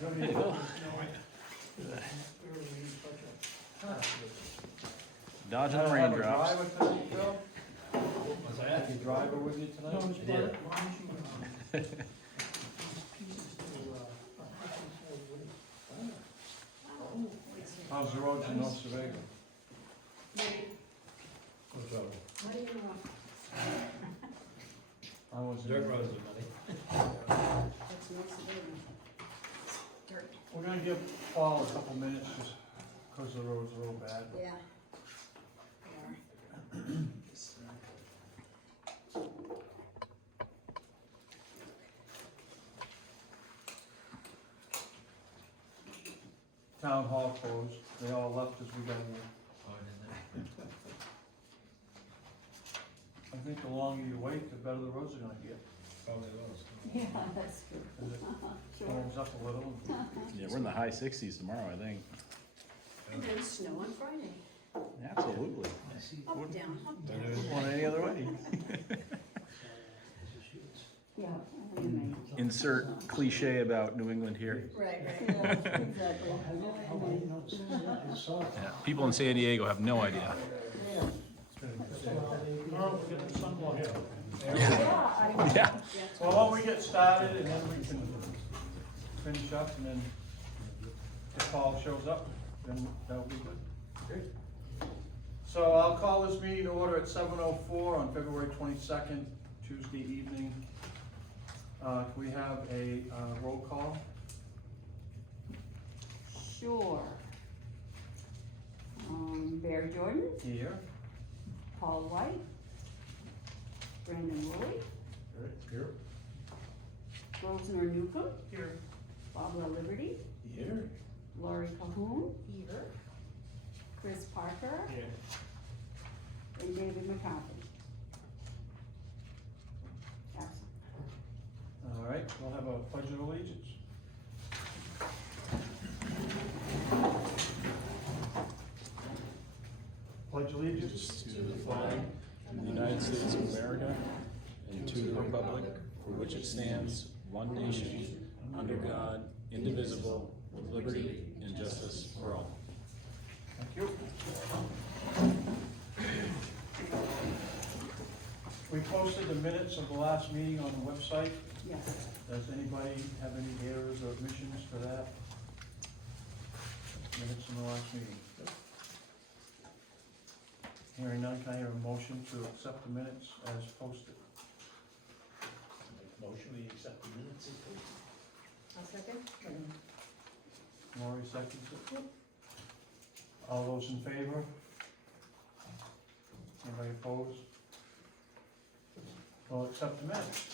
There you go. Dodging the raindrops. Have a driver tonight, Phil? Have your driver with you tonight? Yeah. How's the roads in North Sebago? What's wrong? What do you want? I was Dirt roads are muddy. That's nice of you. Dirt. We're gonna give Paul a couple minutes just because the road's a little bad. Yeah. They are. Town hall closed, they all left as we got here. I think the longer you wait, the better the roads are gonna get. Probably was. Yeah, that's true. As it Sure. warms up a little. Yeah, we're in the high 60s tomorrow, I think. And then snow on Friday. Absolutely. Up, down, up, down. Wouldn't want it any other way. Yeah. I mean, Insert cliche about New England here. Right, right. Exactly. Yeah, people in San Diego have no idea. Tomorrow we'll get the sunblock. Yeah, I. Yeah. Well, why don't we get started and then we can finish up and then if Paul shows up, then that'll be good. So I'll call this meeting to order at 7:04 on February 22nd, Tuesday evening. Can we have a roll call? Sure. Bear Jordan, Here. Paul White, Brandon Woolley, Here. Rosemary Newcomb, Here. Barbara Liberty, Here. Lori Cahoon. Here. Chris Parker. Here. And David McCarthy. Absent. All right, we'll have a pledge of allegiance. Pledge allegiance. To the flag of the United States of America and to the republic for which it stands, one nation, under God, indivisible, with liberty and justice for all. Thank you. We posted the minutes of the last meeting on the website. Yes. Does anybody have any errors or omissions for that? Minutes from the last meeting. Hearing none, can I hear a motion to accept the minutes as posted? Motion, we accept the minutes. I'll second. Lori seconds it. All those in favor? Anybody opposed? We'll accept the minutes.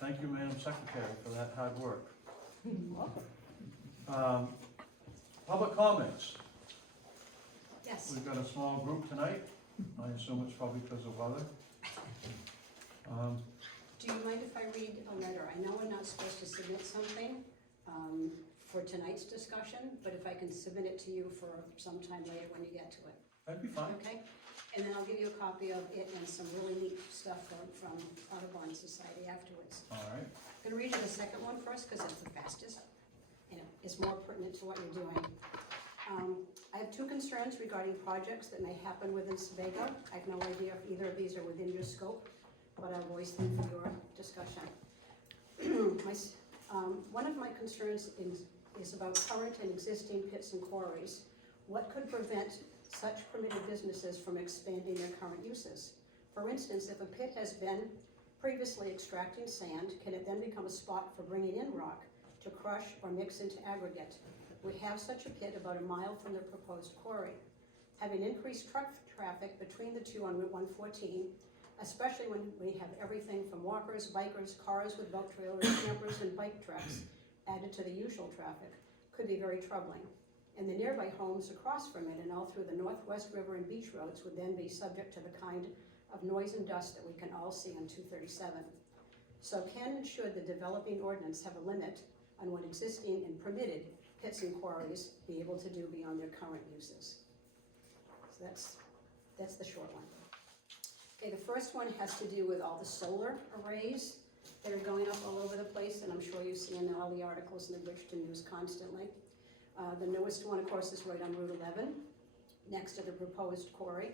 Thank you, Madam Secretary, for that hard work. Welcome. Public comments. Yes. We've got a small group tonight. I assume it's probably because of weather. Do you mind if I read a letter? I know we're not supposed to submit something for tonight's discussion, but if I can submit it to you for some time later when you get to it. That'd be fine. Okay? And then I'll give you a copy of it and some really neat stuff from Audubon Society afterwards. All right. I'm gonna read you the second one first, because it's the fastest, and it's more pertinent to what you're doing. I have two concerns regarding projects that may happen within Sebago. I have no idea if either of these are within your scope, but I'll voice them for your discussion. One of my concerns is about current and existing pits and quarries. What could prevent such permitted businesses from expanding their current uses? For instance, if a pit has been previously extracting sand, can it then become a spot for bringing in rock to crush or mix into aggregate? We have such a pit about a mile from the proposed quarry. Having increased truck traffic between the two on Route 114, especially when we have everything from walkers, bikers, cars with boat trailers, campers, and bike trucks added to the usual traffic, could be very troubling. And the nearby homes across from it and all through the Northwest River and beach roads would then be subject to the kind of noise and dust that we can all see on 237. So can and should the developing ordinance have a limit on what existing and permitted pits and quarries be able to do beyond their current uses? So that's the short one. Okay, the first one has to do with all the solar arrays that are going up all over the place, and I'm sure you see in all the articles in the Bridgeton News constantly. The newest one, of course, is right on Route 11, next to the proposed quarry.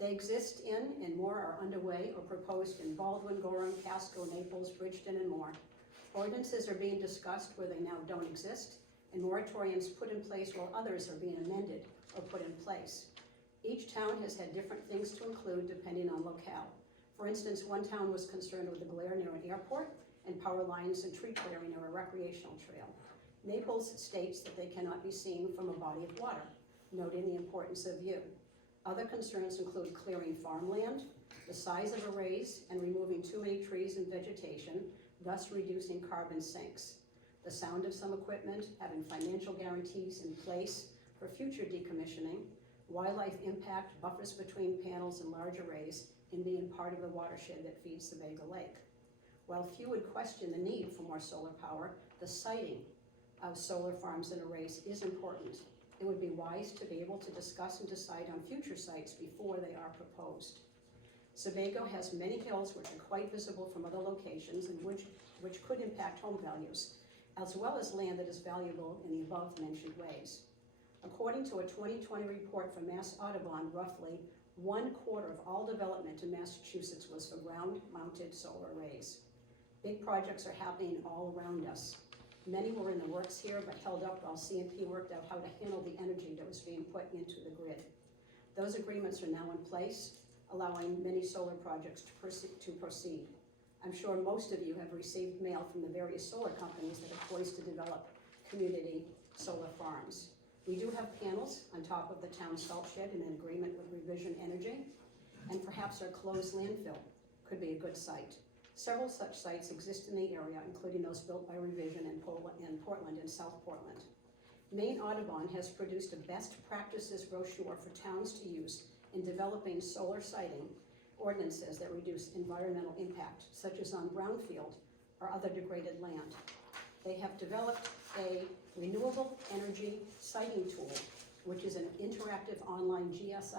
They exist in, and more are underway or proposed in Baldwin, Gorham, Casco, Naples, Bridgeton, and more. Ordinances are being discussed where they now don't exist, and moratoriums put in place while others are being amended or put in place. Each town has had different things to include depending on locale. For instance, one town was concerned with the glare near an airport and power lines and tree clearing near a recreational trail. Naples states that they cannot be seen from a body of water, noting the importance of view. Other concerns include clearing farmland, the size of arrays, and removing too many trees and vegetation, thus reducing carbon sinks. The sound of some equipment, having financial guarantees in place for future decommissioning, wildlife impact, buffers between panels and large arrays, and being part of the watershed that feeds Sebago Lake. While few would question the need for more solar power, the siting of solar farms and arrays is important. It would be wise to be able to discuss and decide on future sites before they are proposed. Sebago has many hills which are quite visible from other locations and which could impact home values, as well as land that is valuable in the above mentioned ways. According to a 2020 report from Mass Audubon, roughly 1/4 of all development in Massachusetts was for ground-mounted solar arrays. Big projects are happening all around us. Many were in the works here, but held up while CMP worked out how to handle the energy that was being put into the grid. Those agreements are now in place, allowing many solar projects to proceed. I'm sure most of you have received mail from the various solar companies that are poised to develop community solar farms. We do have panels on top of the town salt shed in agreement with Revision Energy, and perhaps our closed landfill could be a good site. Several such sites exist in the area, including those built by Revision in Portland and South Portland. Maine Audubon has produced a best practices brochure for towns to use in developing solar siting ordinances that reduce environmental impact, such as on brownfield or other degraded land. They have developed a renewable energy siting tool, which is an interactive online GIS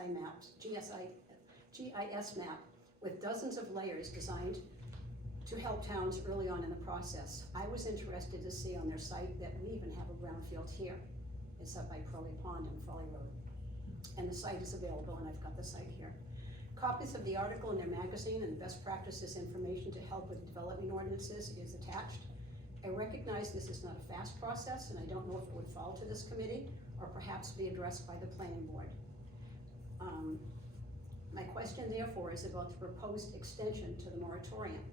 map with dozens of layers designed to help towns early on in the process. I was interested to see on their site that we even have a brownfield here. It's up by Crowley Pond on Folly Road. And the site is available, and I've got the site here. Copies of the article in their magazine and best practices information to help with developing ordinances is attached. I recognize this is not a fast process, and I don't know if it would fall to this committee or perhaps be addressed by the planning board. My question therefore is about the proposed extension to the moratorium.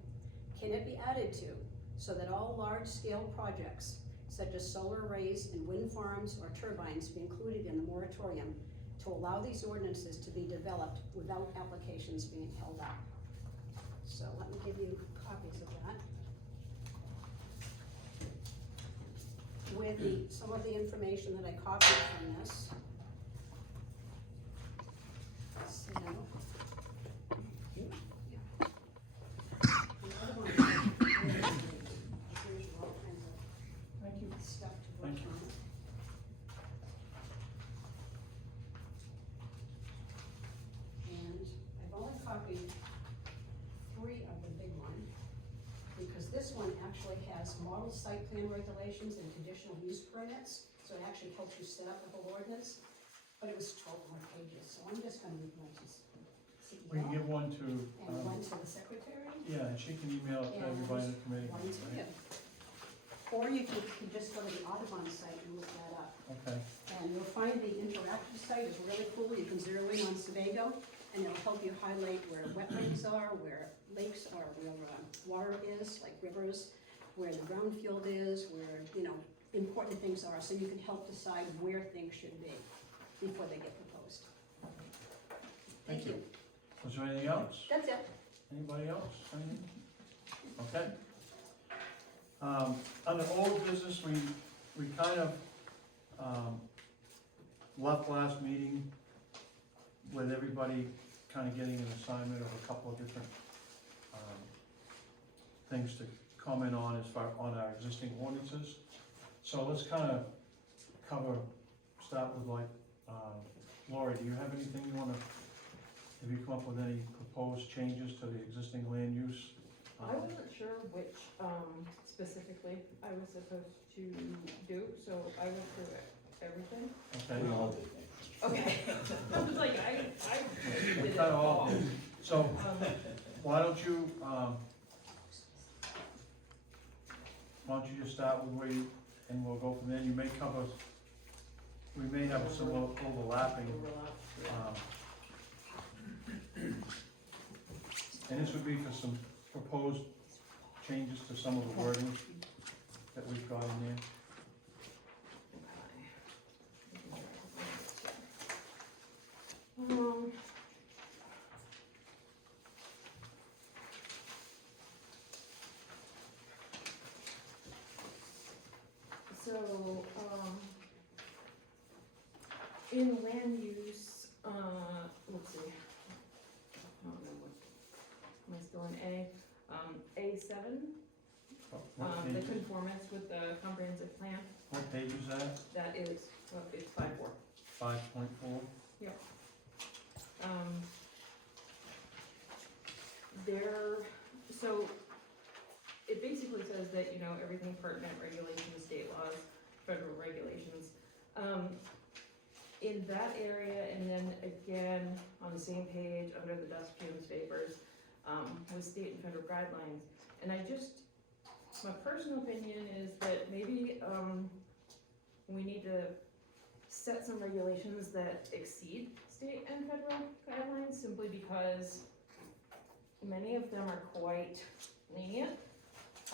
Can it be added to so that all large-scale projects such as solar arrays and wind farms or turbines be included in the moratorium to allow these ordinances to be developed without applications being held up? So let me give you copies of that. With some of the information that I copied from this. So, Thank you. stuff to work Thank you. on. And I've only copied 3 of the big one, because this one actually has model site plan regulations and conditional use permits, so it actually helps you set up the whole ordinance, but it was 12 more pages, so I'm just gonna read one to CEO. We can give one to, And one to the secretary. yeah, and she can email it to everybody in the committee. One to you. right? Or you can just go to the Audubon site and look that up. Okay, And you'll find the interactive site is really cool. You can zero in on Sebago, and it'll help you highlight where wetlands are, where lakes are, where water is, like rivers, where the brownfield is, where, important things are, so you can help decide where things should be before they get proposed. Thank you. Was there anything else? That's it. Anybody else? Anything? Okay. Under old business, we kind of left last meeting with everybody kind of getting an assignment of a couple of different things to comment on as far on our existing ordinances. So let's kind of start with Lori, do you have anything have you come up with any proposed changes to the existing land use I wasn't sure which, specifically I was supposed to do, so I went through everything. Okay. We all did that. Okay. I was like, I We did it cut all, all. so why don't you just start with where you, and we'll go from there, you may cover, we may have some overlapping, Overlap. and this would be for some proposed changes to some of the wording that we've got in there. So, in land use, let's see. I don't know what, am I still in A? A7, What the page- conformance with the comprehensive plan, what page is that? that is, well, it's 5-4. 5.4? So it basically says that, you know, everything pertinent, regulations, state laws, federal regulations. In that area, and then again, on the same page, under the dust fumes vapors, with state and federal guidelines. And my personal opinion is that maybe, we need to set some regulations that exceed state and federal guidelines, simply because many of them are quite lenient.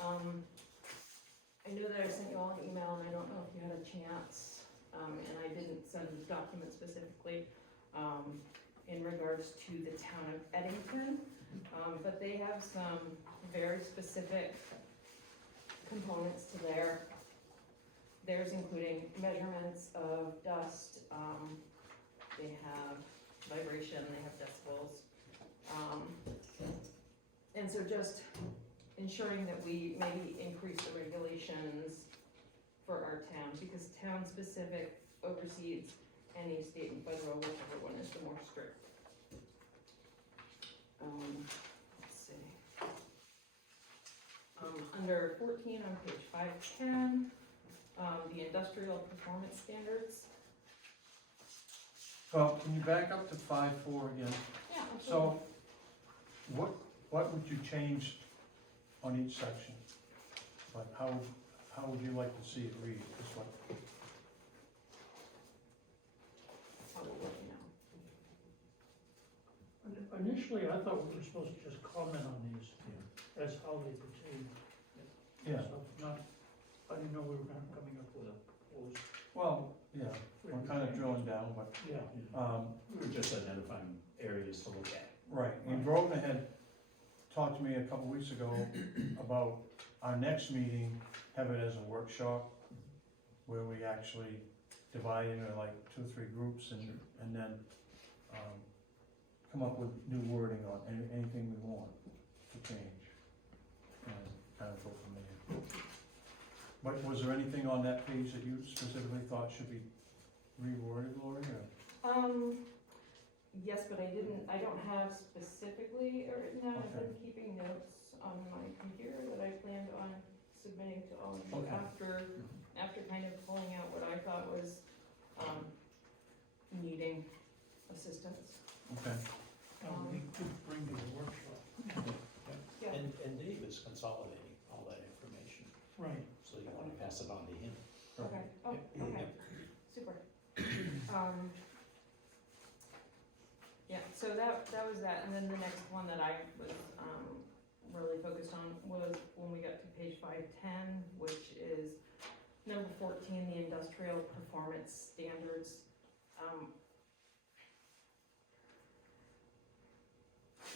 I know that I sent you all an email, and I don't know if you had a chance, and I didn't send this document specifically, in regards to the town of Eddington, but they have some very specific components to theirs, including measurements of dust, they have vibration, they have decibels. And so just ensuring that we maybe increase the regulations for our town, because town-specific oversees any state and federal, whichever one is the more strict. Let's see. Under 14 on page 510, the industrial performance standards. Well, can you back up to 5.4 again? Yeah, So, what would you change on each section? Like, how would you like to see it read? Just like, Initially, I thought we were supposed to just comment on these as how they pertain. yeah, So not, I didn't know we were coming up with a proposed. well, yeah, we're kind of drilling down, but, Yeah, We were just identifying areas to look at. right. And Grosvenor had talked to me a couple weeks ago about our next meeting, have it as a workshop, where we actually divide into like 2 or 3 groups and then, come up with new wording on anything we want to change, and kind of go from there. But was there anything on that page that you specifically thought should be reworded, Lori, or? Yes, but I don't have specifically written down. I've been keeping notes on my computer that I planned on submitting to all of you Okay. after kind of pulling out what I thought was, needing assistance. Okay, we could bring to the workshop. Yeah. And Dave is consolidating all that information, Right. so you wanna pass it on to him. Okay, oh, okay, super. Yeah, so that was that, and then the next one that I was, really focused on was when we got to page 510, which is number 14, the industrial performance standards.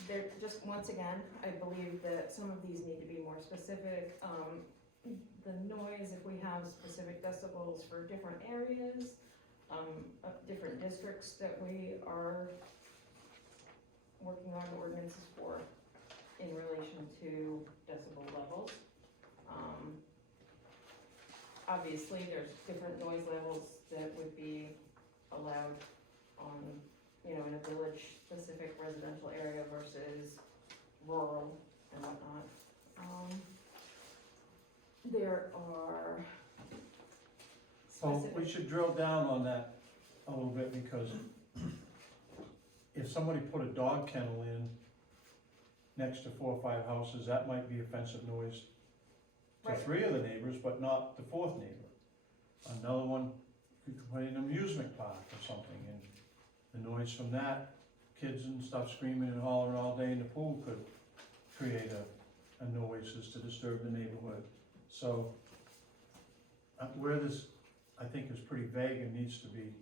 They're just, once again, I believe that some of these need to be more specific. The noise, if we have specific decibels for different areas, of different districts that we are working on ordinances for in relation to decibel levels. Obviously, there's different noise levels that would be allowed on, you know, in a village-specific residential area versus rural and whatnot. There are So we specific, should drill down on that a little bit, because if somebody put a dog kennel in next to 4 or 5 houses, that might be offensive noise to Right. 3 of the neighbors, but not the 4th neighbor. Another one, you could put in an amusement park or something, and the noise from that, kids and stuff screaming and hollering all day in the pool could create a noise as to disturb the neighborhood. So, where this, I think, is pretty vague and needs to be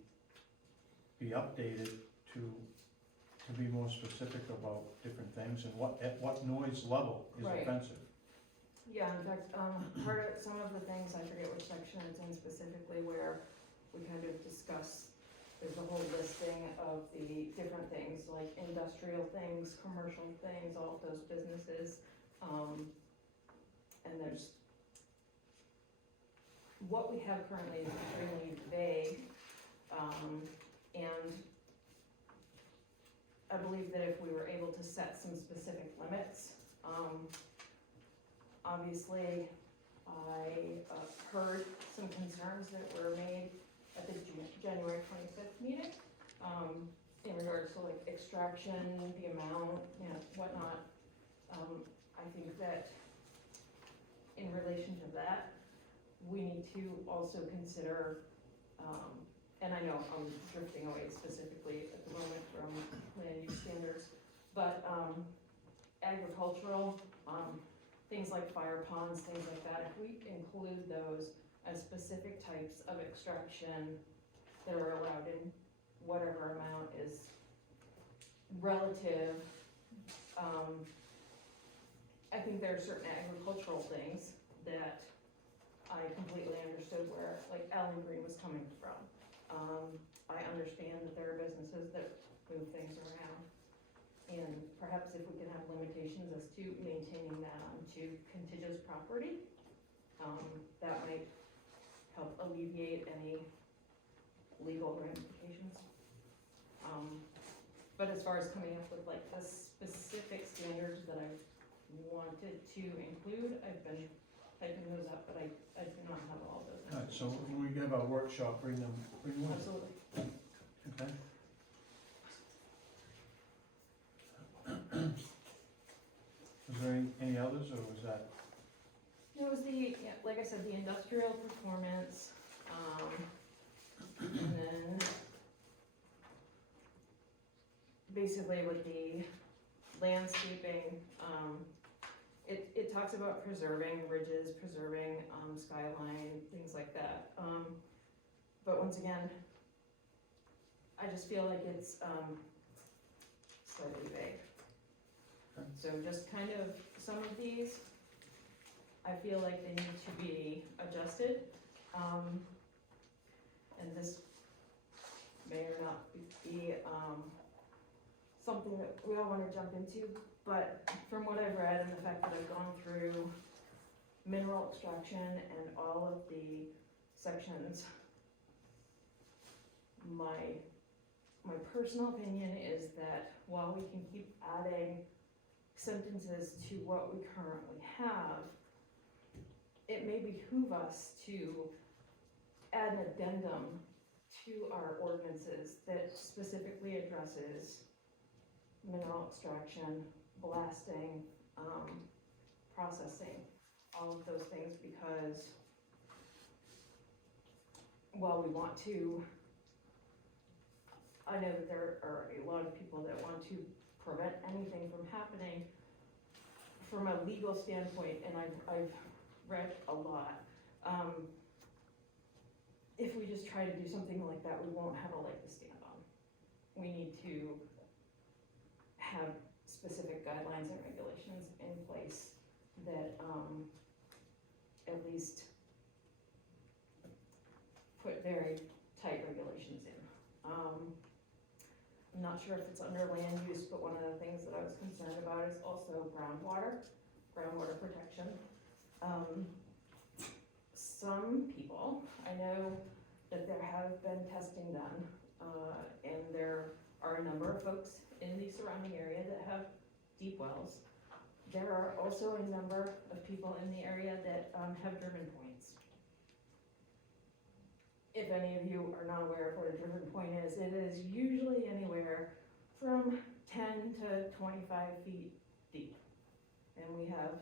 updated to be more specific about different things and at what noise level is Right. offensive. yeah, in fact, part of, some of the things, I forget which section it's in specifically, where we kind of discuss, there's a whole listing of the different things, like industrial things, commercial things, all of those businesses. And there's, what we have currently is extremely vague, and I believe that if we were able to set some specific limits, obviously, I heard some concerns that were made at the January 25th meeting, in regards to like extraction, the amount, whatnot. I think that in relation to that, we need to also consider, and I know I'm drifting away specifically at the moment from land use standards, but agricultural, things like fire ponds, things like that, if we include those as specific types of extraction that are allowed in whatever amount is relative, I think there are certain agricultural things that I completely understood where, like, Alan Green was coming from. I understand that there are businesses that move things around, and perhaps if we can have limitations as to maintaining that onto contiguous property, that might help alleviate any legal ramifications. But as far as coming up with like the specific standards that I wanted to include, I've been typing those up, but I do not have all those. All right, so when we have our workshop, bring them with. Absolutely. Okay. Was there any others, or was that? It was the, yeah, like I said, the industrial performance, and then basically with the landscaping, it talks about preserving ridges, preserving, skyline, things like that. But once again, I just feel like it's, slightly vague. Okay. So just kind of, some of these, I feel like they need to be adjusted. And this may or not be, something that we all wanna jump into, but from what I've read and the fact that I've gone through mineral extraction and all of the sections, my personal opinion is that while we can keep adding sentences to what we currently have, it may behoove us to add an addendum to our ordinances that specifically addresses mineral extraction, blasting, processing, all of those things, because while we want to, I know that there are a lot of people that want to prevent anything from happening from a legal standpoint, and I've read a lot. If we just try to do something like that, we won't have a leg to stand on. We need to have specific guidelines and regulations in place that, at least put very tight regulations in. I'm not sure if it's under land use, but one of the things that I was concerned about is also groundwater protection. Some people, I know that there have been testing done, and there are a number of folks in the surrounding area that have deep wells There are also a number of people in the area that have driven points. If any of you are not aware of what a driven point is, it is usually anywhere from 10 to 25 feet deep. And we have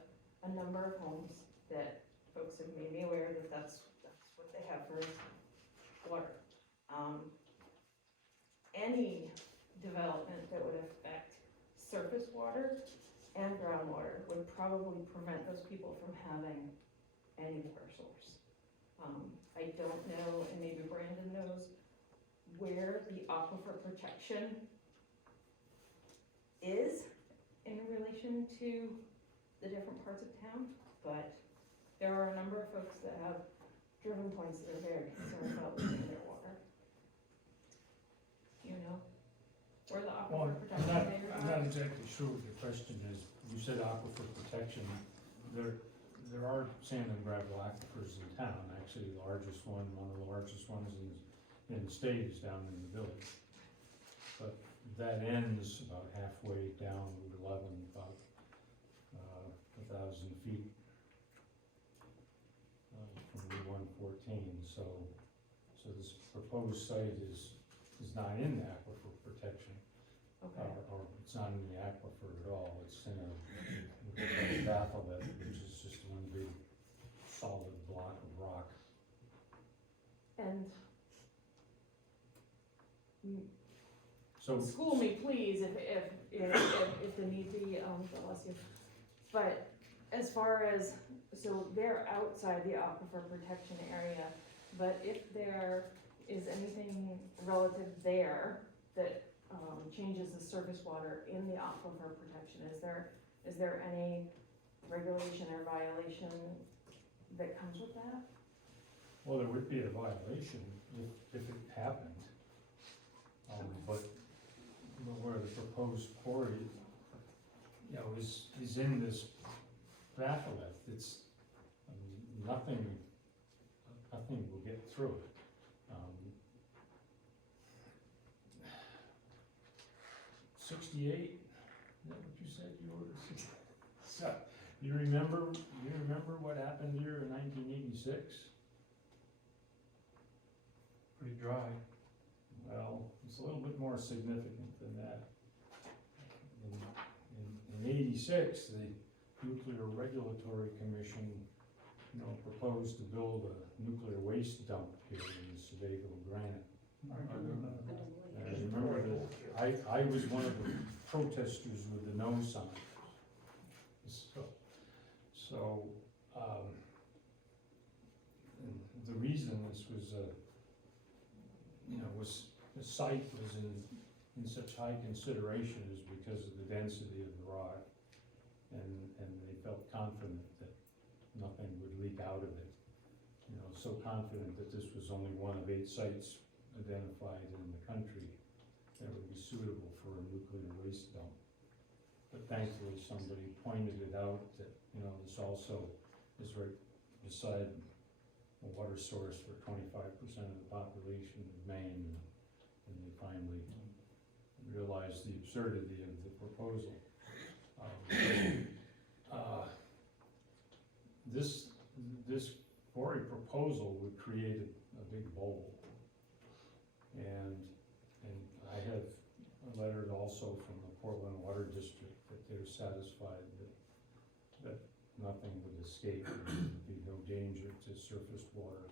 a number of homes that folks have made me aware that that's what they have for water. Any development that would affect surface water and groundwater would probably prevent those people from having any water source. I don't know, and maybe Brandon knows, where the aquifer protection is in relation to the different parts of town, but there are a number of folks that have driven points that are very concerned about losing their water. Do you know where the Well, aquifer protection is? I'm not exactly sure what your question is. You said aquifer protection. There are sand and gravel aquifers in town. Actually, the largest one of the largest ones in the state is down in the village. But that ends about halfway down Route 11, about 1,000 feet from Route 114. So this proposed site is not in the aquifer protection. Okay. Or it's not in the aquifer at all, it's in a batholith, which is just one big solid block of rock. And So, school me please if the need be, bless you. But as far as, so they're outside the aquifer protection area, but if there is anything relative there that changes the surface water in the aquifer protection, is there any regulation or violation that comes with that? well, there would be a violation if it happened. But where the proposed quarry, is in this batholith, it's, nothing will get through it. 68, is that what you said you were? So, you remember what happened here in 1986? Pretty dry. Well, it's a little bit more significant than that. In 86, the Nuclear Regulatory Commission, proposed to build a nuclear waste dump here in the Sebago Granite. And I remember that I was one of the protesters with the no sign. So, and the reason this was the site was in such high consideration is because of the density of the rock, and they felt confident that nothing would leak out of it. So confident that this was only one of 8 sites identified in the country that would be suitable for a nuclear waste dump. But thankfully, somebody pointed it out that, this also is right beside a water source for 25% of the population of Maine, and they finally realized the absurdity of the proposal. This quarry proposal would create a big bowl. And I have a letter also from the Portland Water District that they're satisfied that nothing would escape, there would be no danger to surface water.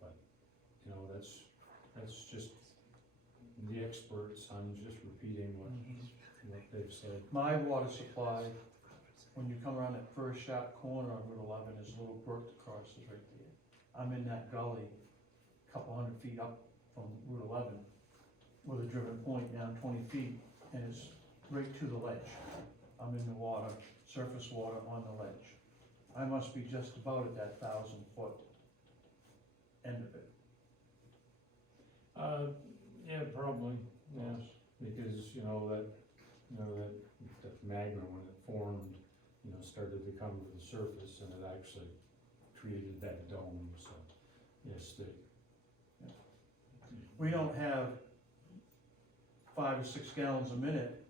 But, that's just the experts, I'm just repeating what they've said. My water supply, when you come around that first sharp corner on Route 11, there's a little brook that crosses right there. I'm in that gully, a couple hundred feet up from Route 11, with a driven point down 20 feet, and it's right to the ledge. I'm in the water, surface water on the ledge. I must be just about at that 1,000-foot end of it. Yeah, probably, yes, because, that magma, when it formed, started to come to the surface, and it actually created that dome, so, yes, We don't have 5 or 6 gallons a minute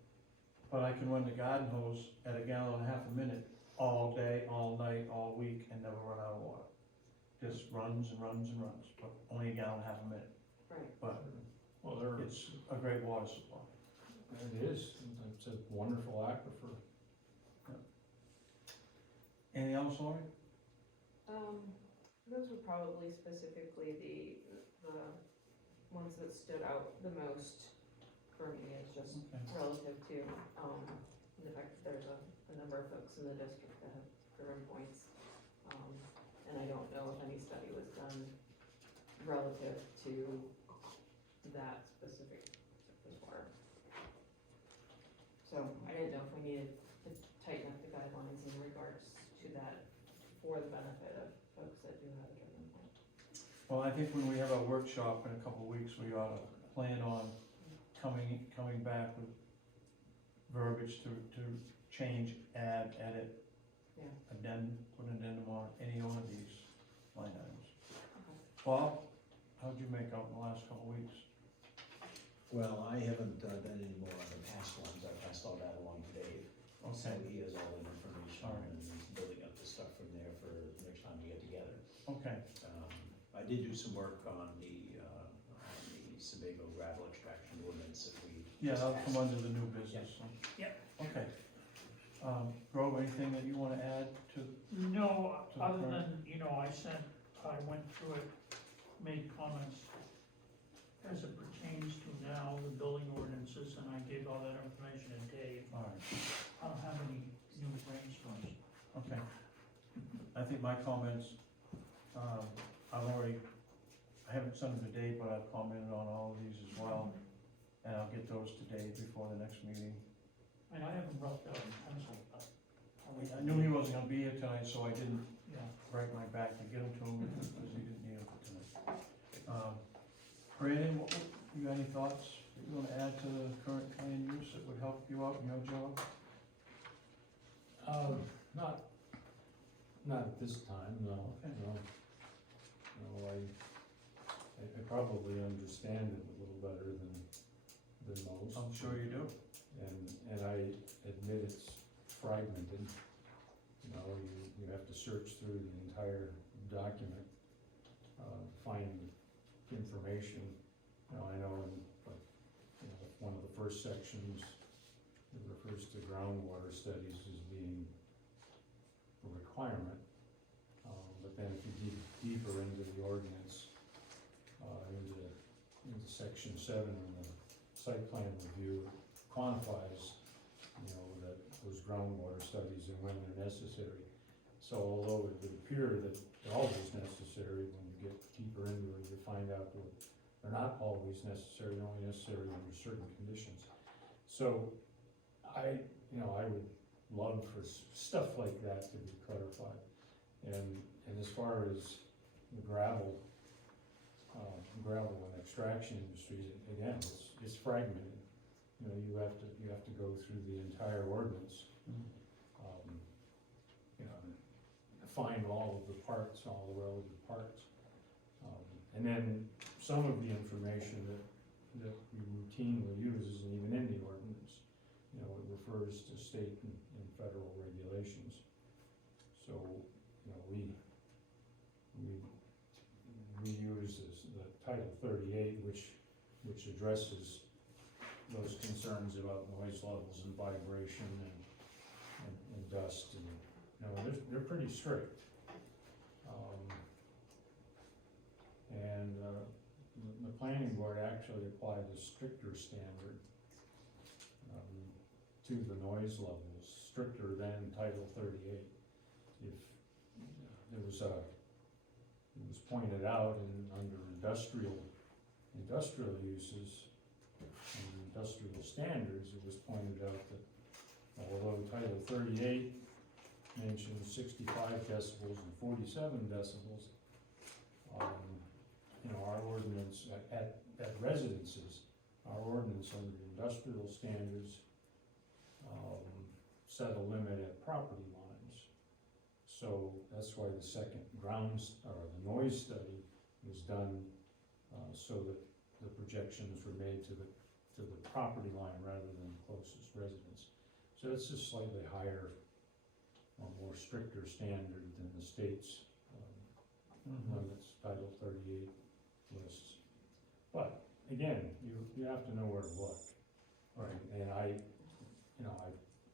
but I can run the garden hose at 1.5 gallons a minute all day, all night, all week, and never run out of water. Just runs and runs and runs, but only 1.5 gallons a minute, Right. but Well, there, it's a great water supply. it is, it's a wonderful aquifer. Anything else, Lori? Those were probably specifically the ones that stood out the most for me, is just Okay. relative to, the fact that there's a number of folks in the district that have driven points. And I don't know if any study was done relative to that specific surface water. So I didn't know if we needed to tighten up the guidelines in regards to that for the benefit of folks that do have a driven point. Well, I think when we have our workshop in a couple of weeks, we ought to plan on coming back with verbiage to change, add, edit, Yeah. put an addendum on any one of these line items. Okay. Bob, how'd you make out in the last couple of weeks? Well, I haven't done any more on the past ones, I passed all that along to Dave. So Okay, he has all that information All right. and he's building up the stuff from there for next time we get together. okay, I did do some work on the Sebago gravel extraction ordinance that we. yeah, that'll just come passed. under the new business. so. Yep. Okay. Grove, anything that you wanna add to, No, To the other current- than, I went through it, made comments as it pertains to now the building ordinances, and I gave all that information to Dave. all right, I don't have any new brainstorms. okay. I think my comments, I haven't sent them to Dave, but I've commented on all of these as well. And I'll get those to Dave before the next meeting. And I haven't wrote down in pencil, but. I knew he wasn't gonna be here tonight, so I didn't Yeah. break my back to get them to him because he didn't need them for tonight. Brandon, you got any thoughts that you wanna add to the current plan use that would help you out in your job? Not at this time, no, Okay. no. No, I probably understand it a little better than most. I'm sure you do. And I admit it's fragmented. You know, you have to search through the entire document, find information. Now, I know in, like, one of the first sections, it refers to groundwater studies as being a requirement. But then if you dig deeper into the ordinance, into section 7 in the site plan review, quantifies, that those groundwater studies and when they're necessary. So although it would appear that they're always necessary, when you get deeper into it, you find out that they're not always necessary, they're only necessary under certain conditions. So I would love for stuff like that to be clarified. And as far as the gravel and extraction industries, again, it's fragmented. You have to go through the entire ordinance, find all of the parts, all the relevant parts. And then some of the information that we routinely use isn't even in the ordinance. It refers to state and federal regulations. So, we use the Title 38, which addresses those concerns about noise levels and vibration and dust, and, they're pretty strict. The planning board actually applied a stricter standard to the noise levels, stricter than Title 38. If it was pointed out under industrial uses and industrial standards, it was pointed out that although Title 38 mentions 65 decibels and 47 decibels, our ordinance at residences, our ordinance under industrial standards set a limit at property lines. So that's why the second the noise study was done, so that the projections were made to the property line rather than closest residence. So it's a slightly higher or more stricter standard than the state's, one that's Title 38 lists. But again, you have to know where to look. Right. And I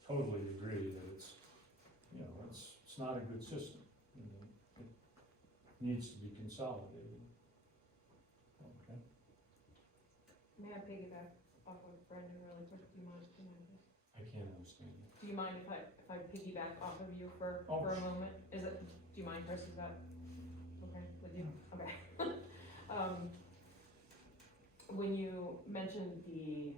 totally agree that it's not a good system. It needs to be consolidated. Okay. May I piggyback off of Brendan really quick? Do you mind? I can't understand it. Do you mind if I piggyback off of you for Oh. a moment? Do you mind, Chris, is that okay with you? Okay. When you mentioned the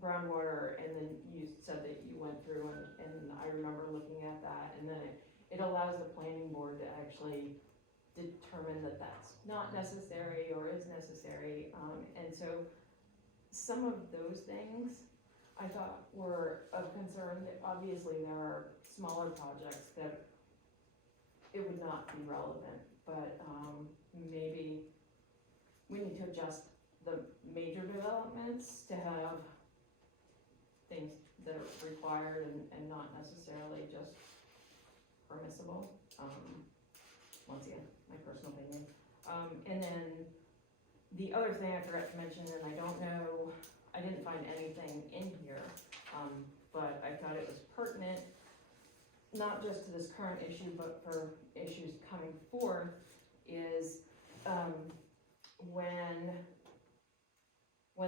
groundwater and then you said that you went through and I remember looking at that, and then it allows the planning board to actually determine that that's not necessary or is necessary, and so some of those things I thought were of concern. That obviously there are smaller projects that it would not be relevant, but maybe we need to adjust the major developments to have things that are required and not necessarily just permissible. Once again, my personal opinion. And then the other thing I forgot to mention, and I don't know, I didn't find anything in here, but I thought it was pertinent, not just to this current issue, but for issues coming forth, is when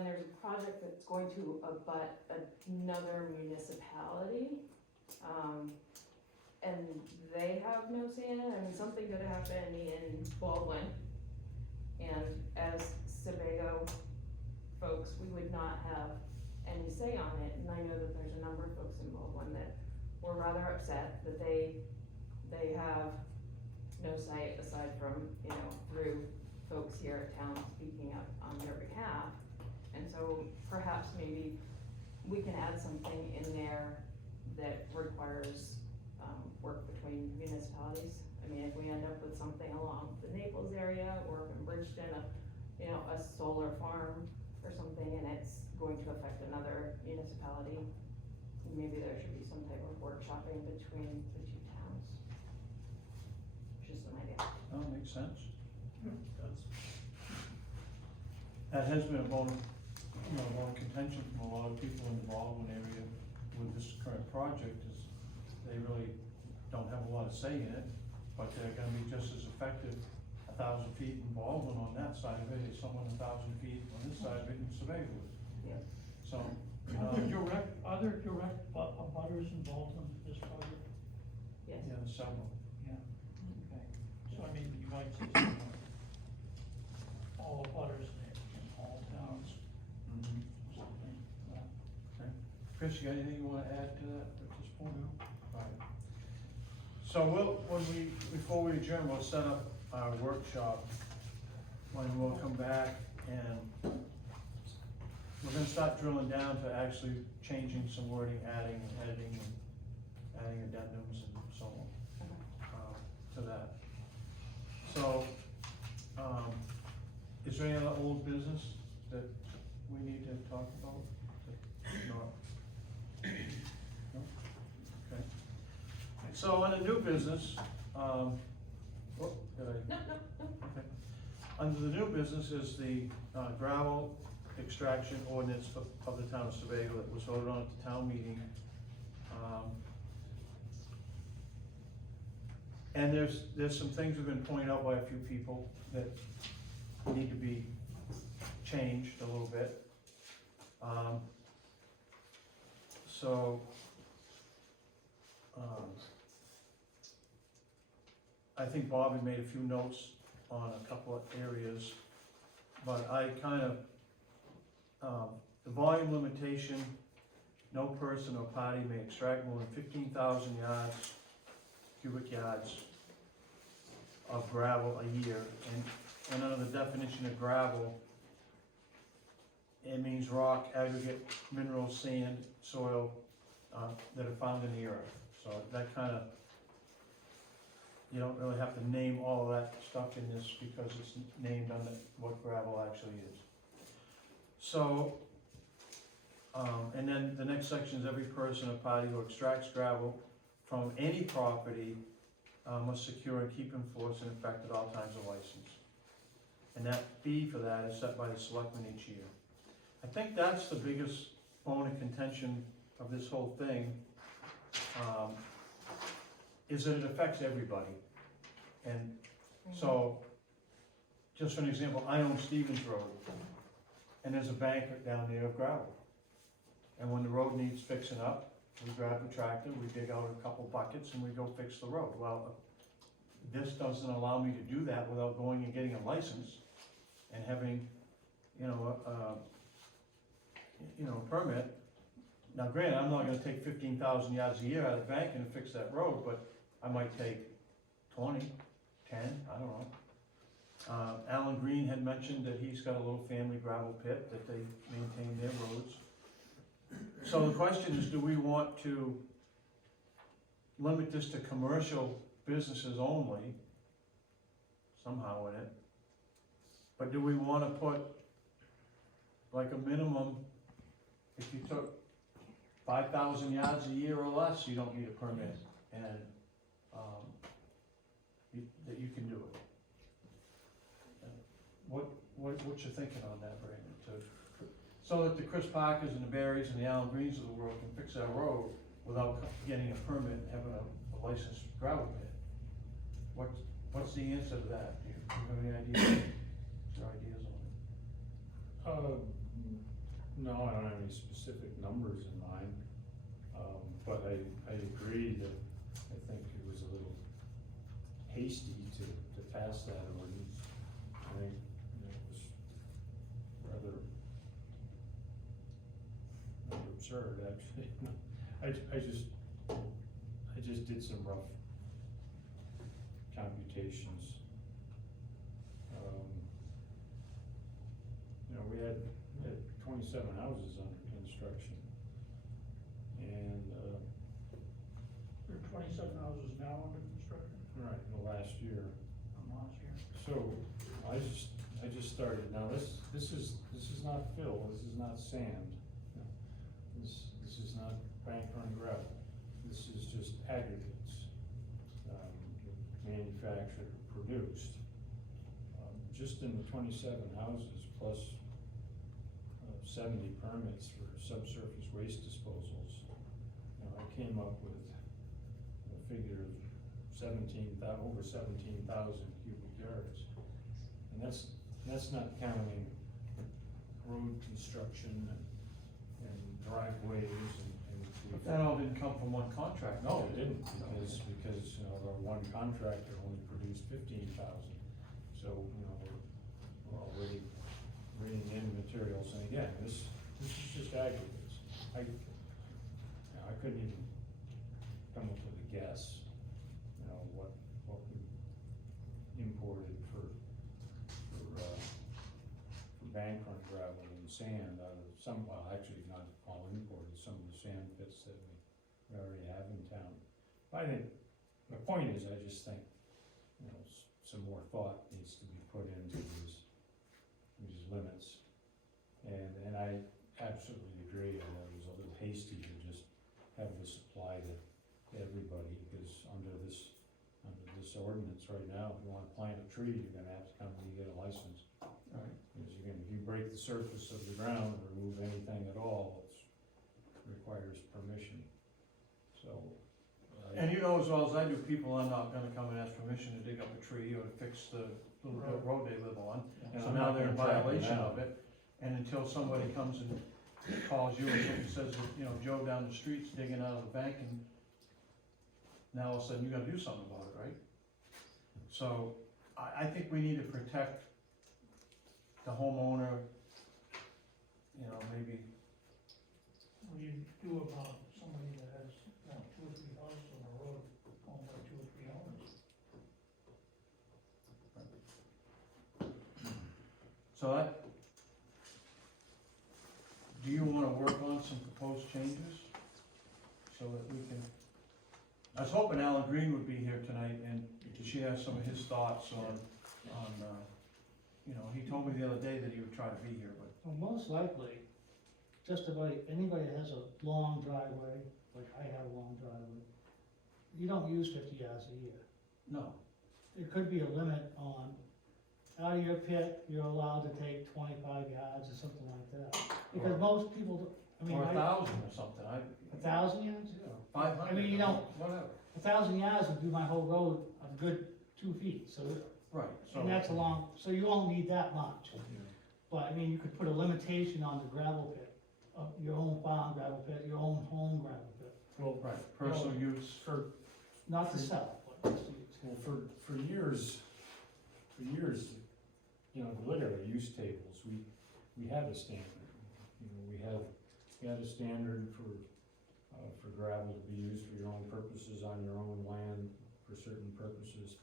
there's a project that's going to abut another municipality, and they have no say in it. I mean, something could happen in Baldwin, and as Sebago folks, we would not have any say on it, and I know that there's a number of folks in Baldwin that were rather upset that they have no say aside from, through folks here at town speaking up on their behalf. And so perhaps maybe we can add something in there that requires work between municipalities. I mean, if we end up with something along the Naples area or in Bridgeton, a solar farm or something, and it's going to affect another municipality, maybe there should be some type of workshopping between the two towns. Just an idea. That makes sense. That has been a bone of contention from a lot of people in the Baldwin area with this current project, is they really don't have a lot of say in it, but they're gonna be just as effective 1,000 feet in Baldwin on that side of it as someone 1,000 feet on this side of it in Sebago. Yeah. So, Are there direct abutters involved in this project? Yes. yeah, several. Yeah. Okay. So I mean, you might see some, all abutters in all towns, something. Chris, you got anything you wanna add to that at this point? Alright. So before we adjourn, we'll set up our workshop, when we'll come back and we're gonna start drilling down to actually changing some wording, adding and editing and adding addendums and so on, to that. So, is there any other old business that we need to talk about? No? Okay. So on the new business, did I? Okay. Under the new business is the gravel extraction ordinance of the town of Sebago that was voted on at the town meeting. And there's some things that have been pointed out by a few people that need to be changed a little bit. I think Bobby made a few notes on a couple of areas, but I the volume limitation, no person or party may extract more than 15,000 cubic yards of gravel a year, and under the definition of gravel, it means rock, aggregate, mineral, sand, soil, that are found in the earth. So that you don't really have to name all of that stuff in this because it's named under what gravel actually is. So, And then the next section is every person or party who extracts gravel from any property must secure and keep in force and effect at all times a license. And that fee for that is set by the selectmen each year. I think that's the biggest bone of contention of this whole thing, is that it affects everybody. And so, just for an example, I own Stevens Road, and there's a bank down there of gravel. And when the road needs fixing up, we grab the tractor, we dig out a couple buckets, and we go fix the road. Well, this doesn't allow me to do that without going and getting a license and having, you know, a permit. Now granted, I'm not gonna take 15,000 yards a year out of the bank and fix that road, but I might take 20, 10, I don't know. Alan Green had mentioned that he's got a little family gravel pit that they maintain their roads. So the question is, do we want to limit this to commercial businesses only, somehow in it? But do we wanna put like a minimum, if you took 5,000 yards a year or less, you don't need a permit, and, that you can do it? What's your thinking on that, Brandon? So that the Chris Parkers and the Barrys and the Alan Greens of the world can fix that road without getting a permit and having a licensed gravel pit? What's the answer to that? Do you have any ideas? Is there ideas on it? No, I don't have any specific numbers in mind, but I agree that I think it was a little hasty to pass that ordinance. I think it was rather absurd, actually. I just did some rough computations. You know, we had 27 houses under construction, and, There are 27 houses now under construction right, in the last year. from last year. So, I just started, now this is not fill, this is not sand. This is not bank run gravel, this is just aggregates, manufactured, produced. Just in the 27 houses, plus 70 permits for subsurface waste disposals, I came up with a figure of over 17,000 cubic yards. And that's not counting road construction and driveways and. But that all didn't come from one contract. No, it didn't, because, you know, the one contractor only produced 15,000. So, you know, we're already bringing in materials, and again, this is just aggregates. I couldn't even come up with a guess, you know, what we imported for bank run gravel and sand out of some, well, actually not all imported, some of the sand pits that we already have in town. I think, the point is, I just think, you know, some more thought needs to be put into these limits. And I absolutely agree, and it was a little hasty to just have this apply to everybody, because under this ordinance right now, if you wanna plant a tree, you're gonna have to come and get a license. Right. Because if you break the surface of the ground, or remove anything at all, it requires permission, so. And you know as well as I do, people are not gonna come and ask permission to dig up a tree or to fix the little bit of road they live on. And So I'm now not they're in gonna track them violation down. of it, and until somebody comes and calls you and says that, you know, Joe down the street's digging out of the bank, and now all of a sudden you gotta do something about it, right? So, I think we need to protect the homeowner, you know, maybe. What do you do about somebody that has, you know, 2 or 3 houses on a road owned by 2 or 3 owners? So that, do you wanna work on some proposed changes? So that we can, I was hoping Alan Green would be here tonight and to share some of his thoughts on, you know, he told me the other day that he would try to be here, but. Well, most likely, just about anybody that has a long driveway, like I have a long driveway, you don't use 50 yards a year. No, There could be a limit on, out of your pit, you're allowed to take 25 yards or something like that. Because most people, I mean, or 1,000 I, or something, 1,000 yards? 500. I mean, you don't- Whatever, 1,000 yards would do my whole road a good 2 feet, so, right, so. and that's a long, so you won't need that much. But, I mean, you could put a limitation on the gravel pit, your own farm gravel pit, your own home gravel pit, Well, Right, personal use, for, not to sell, but just to use. well, for years, you know, if you look at our use tables, we have a standard. You know, we had a standard for gravel to be used for your own purposes on your own land for certain purposes.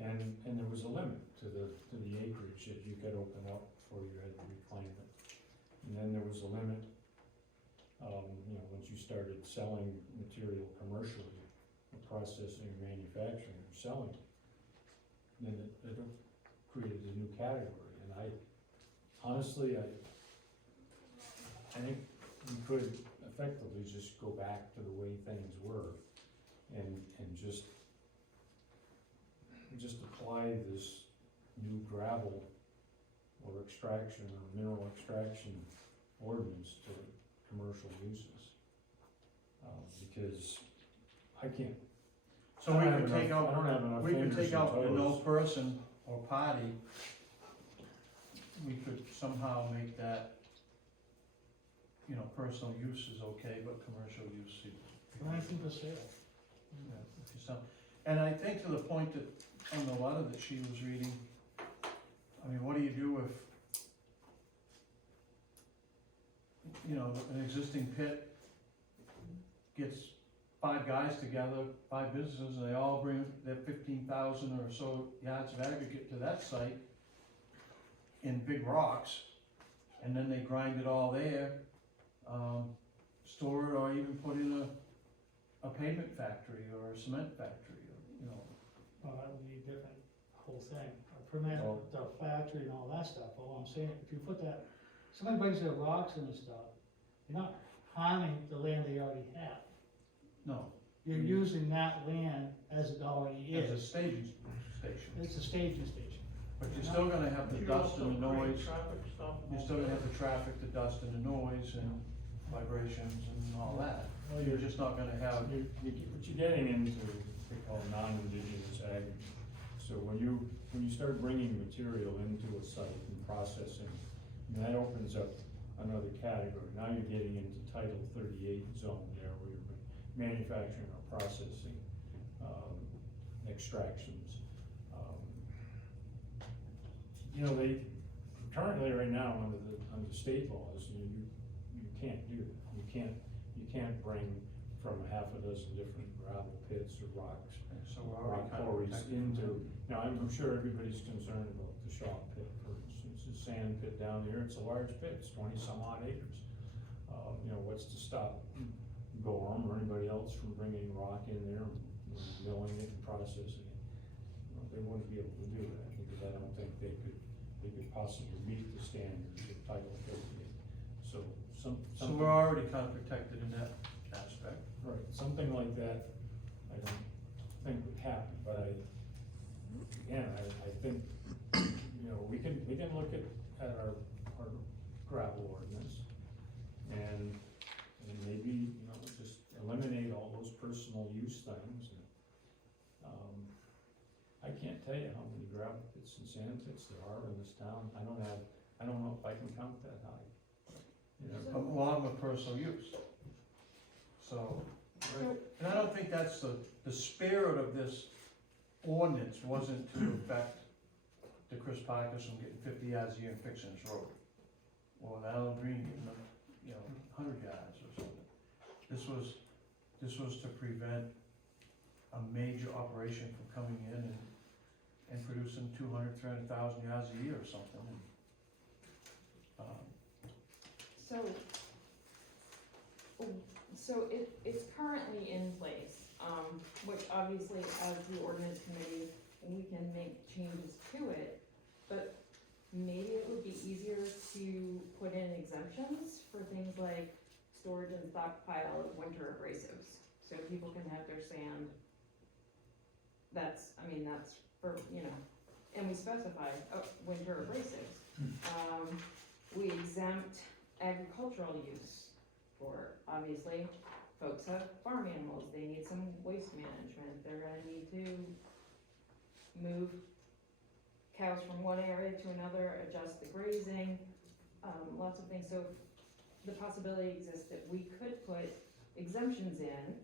And there was a limit to the acreage that you could open up before you had to reclaim it. And then there was a limit, you know, once you started selling material commercially, processing, manufacturing, or selling, then it created a new category. And honestly, I think we could effectively just go back to the way things were and just apply this new gravel or extraction or mineral extraction ordinance to commercial uses. Because I can't. so I we don't have could enough- take I don't have enough out, we could fingers take and out the no toes. person or party. We could somehow make that, you know, personal use is okay, but commercial use is. 19%. Yeah, if you sell- And I think to the point that, on the letter that she was reading, I mean, what do you do if, you know, an existing pit gets 5 guys together, 5 businesses, and they all bring their 15,000 or so yards of aggregate to that site in big rocks, and then they grind it all there, store it, or even put in a pavement factory or a cement factory, or, you know. Well, that would be a different whole thing, a permit, Oh. the factory and all that stuff, all I'm saying, if you put that, somebody brings their rocks in and stuff, you're not harming the land they already have. No, You're using that land as it already as a is, staging station, it's a staging station. but you're still gonna have the You dust and the also create noise, traffic stop and you're all still gonna that. have the traffic, the dust and the noise and vibrations and all that. Well, You're just not gonna have, What you're getting into, they call non-indigenous agriculture. So when you start bringing material into a site and processing, and that opens up another category. Now you're getting into Title 38 zone there, where you're manufacturing or processing, extractions. You know, they, currently right now, under the state laws, you can't do that. You can't bring from a half a dozen different gravel pits or rocks, so we're already rock kind of quarries protected. into, now I'm sure everybody's concerned about the Shaw pit, for instance, the sand pit down there, it's a large pit, it's 20 some odd acres. You know, what's to stop Gorham or anybody else from bringing rock in there, and milling it and processing it? You know, they wouldn't be able to do that, because I don't think they could possibly meet the standards of Title 38. So So something. we're already kind of protected in that aspect. Right, something like that, I don't think would happen, but I think, you know, we can look at our gravel ordinance and maybe, you know, just eliminate all those personal use things. And I can't tell you how many gravel pits and sand pits there are in this town. I don't know if I can count that high. You know, A lot of them are personal use. So, and I don't think that's the spirit of this ordinance wasn't to affect the Chris Parkers from getting 50 yards a year and fixing his road. Or an Alan Green getting, 100 yards or something. This was to prevent a major operation from coming in and producing 200, 300,000 yards a year or something. So it's currently in place, which obviously as the ordinance committee, we can make changes to it, but maybe it would be easier to put in exactly exemptions for things like storage and stockpile of winter abrasives, so people can have their sand. That's for, and we specify, winter abrasives. We exempt agricultural use for, obviously, folks have farm animals, they need some waste management, they're gonna need to move cows from one area to another, adjust the grazing, lots of things, so the possibility exists that we could put exemptions in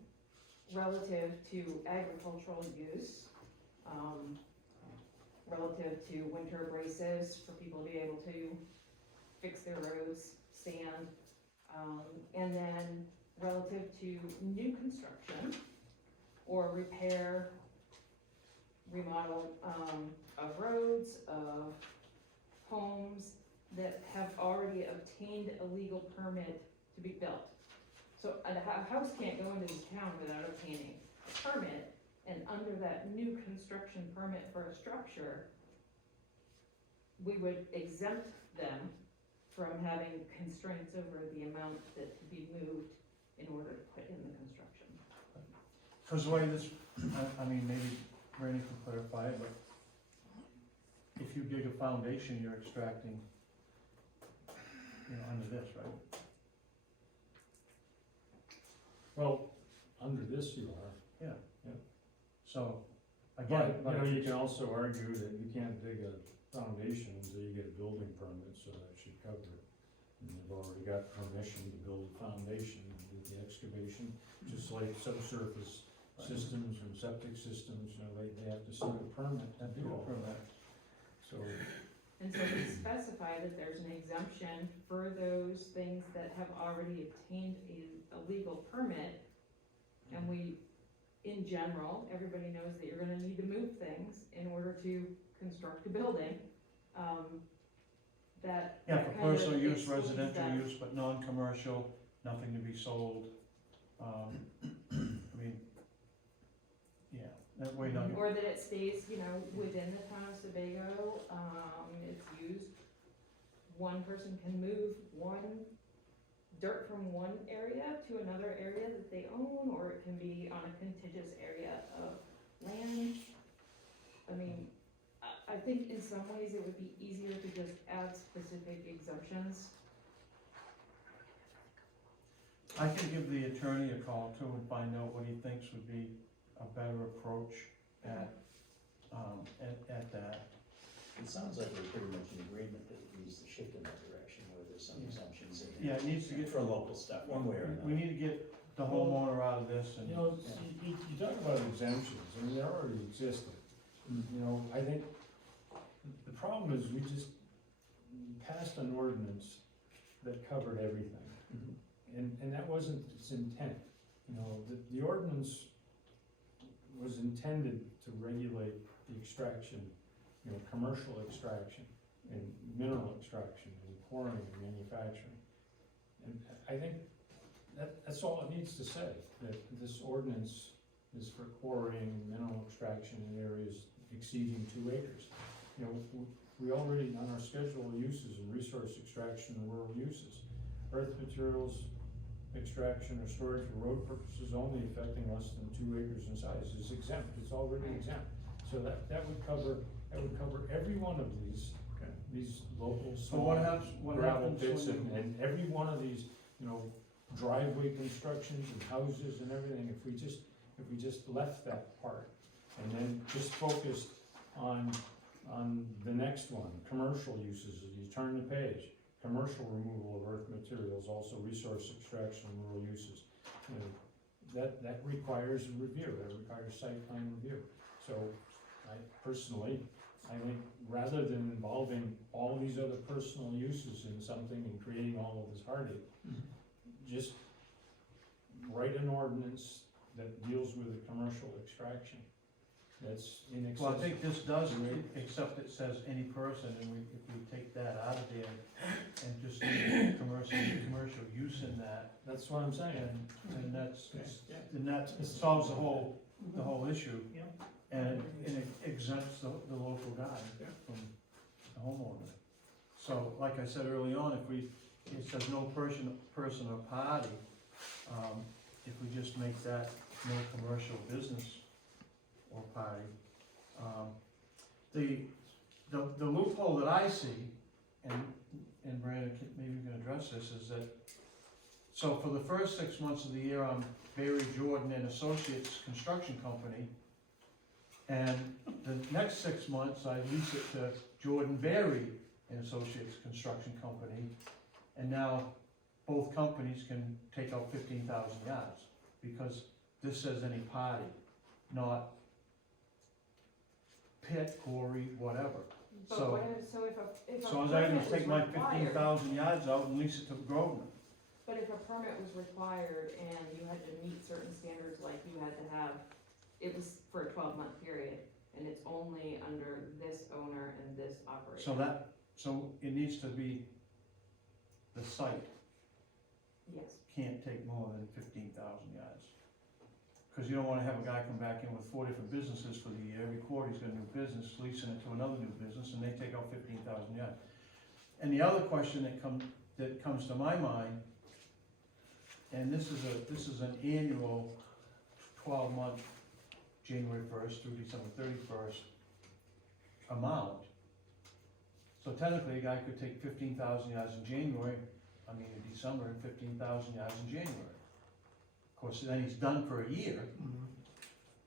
relative to agricultural use, relative to winter abrasives, for people to be able to fix their roads, sand, and then relative to new construction or repair, remodel, of roads, of homes that have already obtained a legal permit to be built. So a house can't go into this town without obtaining a permit, and under that new construction permit for a structure, we would exempt them from having constraints over the amount that could be moved in order to put in the construction. Cause the way this, I mean, maybe Randy can clarify it, but if you dig a foundation, you're extracting, under this, right? Well, under this you are. So, again, But, you can also argue that you can't dig a foundation until you get a building permit, so that should cover it. And they've already got permission to build a foundation and do the excavation, just like subsurface systems and septic systems, they have to seek a permit to do all that. So, And so we specify that there's an exemption for those things that have already obtained a legal permit. And we, in general, everybody knows that you're gonna need to move things in order to construct a building. yeah, that for kind of personal use, excludes residential that. use, but non-commercial, nothing to be sold. I mean, yeah, that way not. Or that it stays, within the town of Sebago, it's used, one person can move dirt from one area to another area that they own, or it can be on a contiguous area of land. I mean, I think in some ways it would be easier to just add specific exemptions. I can give the attorney a call too and find out what he thinks would be a better approach at that. It sounds like we're pretty much in agreement that it needs to shift in that direction, where there's some exemptions in Yeah, there. it needs to get, For local stuff, one way or we another. need to get the homeowner out of this and. you talk about exemptions, they already existed. I think the problem is we just passed an ordinance that covered everything. And that wasn't its intent. The ordinance was intended to regulate the extraction, commercial extraction and mineral extraction and quarrying and manufacturing. And I think that's all it needs to say, that this ordinance is for quarrying and mineral extraction in areas exceeding 2 acres. We already, on our schedule of uses and resource extraction and rural uses, earth materials extraction or storage for road purposes only affecting less than 2 acres in size is exempt, it's already exempt. So that would cover every one of these local So small what happens gravel pits when you? and every one of these, driveway constructions and houses and everything, if we just left that part and then just focused on the next one, commercial uses, you turn the page, commercial removal of earth materials, also resource extraction and rural uses. That requires a review, that requires site plan review. So I personally, I think rather than involving all these other personal uses in something and creating all of this heartache, just write an ordinance that deals with a commercial extraction. That's in excess. Well, I think this does, except it says any person, and if we take that out of there and just leave commercial use in that, That's what I'm saying. and that's, Yeah. then that solves the whole issue. Yeah. And it exempts the local guy Yeah. from the homeowner. So, like I said early on, if it says no person or party, if we just make that no commercial business or party. The loophole that I see, and Brandon, maybe you can address this, is that, so for the first 6 months of the year, I'm Barry Jordan and Associates Construction Company, and the next 6 months, I lease it to Jordan Berry and Associates Construction Company, and now both companies can take out 15,000 yards, because this says any party, not pit, quarry, whatever. But So, what if, so if a so as I permit can was take my required, 15,000 yards out and lease it to Grosvenor. but if a permit was required and you had to meet certain standards, like you had to have, it was for a 12-month period, and it's only under this owner and this operator. So it needs to be, the site Yes, can't take more than 15,000 yards. Cause you don't wanna have a guy come back in with 4 different businesses for the year, every quarter he's got a new business, leasing it to another new business, and they take out 15,000 yards. And the other question that comes to my mind, and this is an annual 12-month, January 1st through December 31st amount. So technically, a guy could take 15,000 yards in January, in December, and 15,000 yards in January. Of course, then he's done for a year,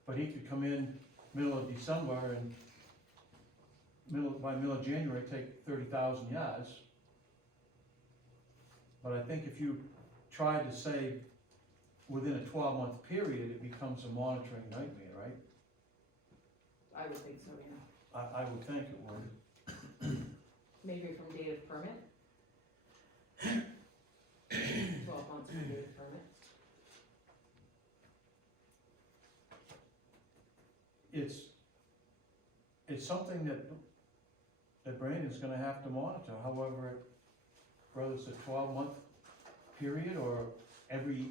but he could come in middle of December and by middle of January, take 30,000 yards. But I think if you tried to say within a 12-month period, it becomes a monitoring nightmare, right? I would think so, yeah. I would think it would. Maybe from date of permit? 12 months from date of permit. It's something that Brandon's gonna have to monitor, however, whether it's a 12-month period or every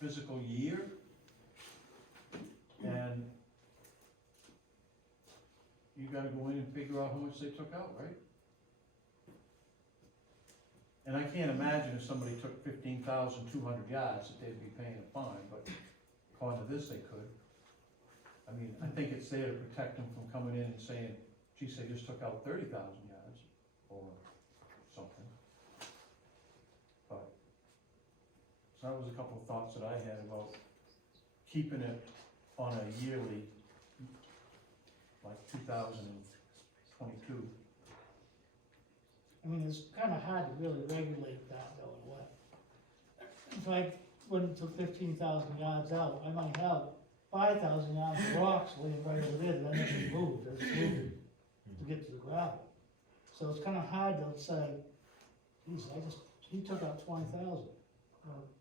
physical year. And you gotta go in and figure out how much they took out, right? And I can't imagine if somebody took 15,200 yards that they'd be paying a fine, but according to this, they could. I think it's there to protect them from coming in and saying, geez, they just took out 30,000 yards, or something. But, so that was a couple of thoughts that I had about keeping it on a yearly, like 2022. It's kinda hard to really regulate that though, in a way. If I went and took 15,000 yards out, I might have 5,000 yards of rocks laying right over there that I never moved, that's moving to get to the gravel. So it's kinda hard to say, geez, he took out 20,000.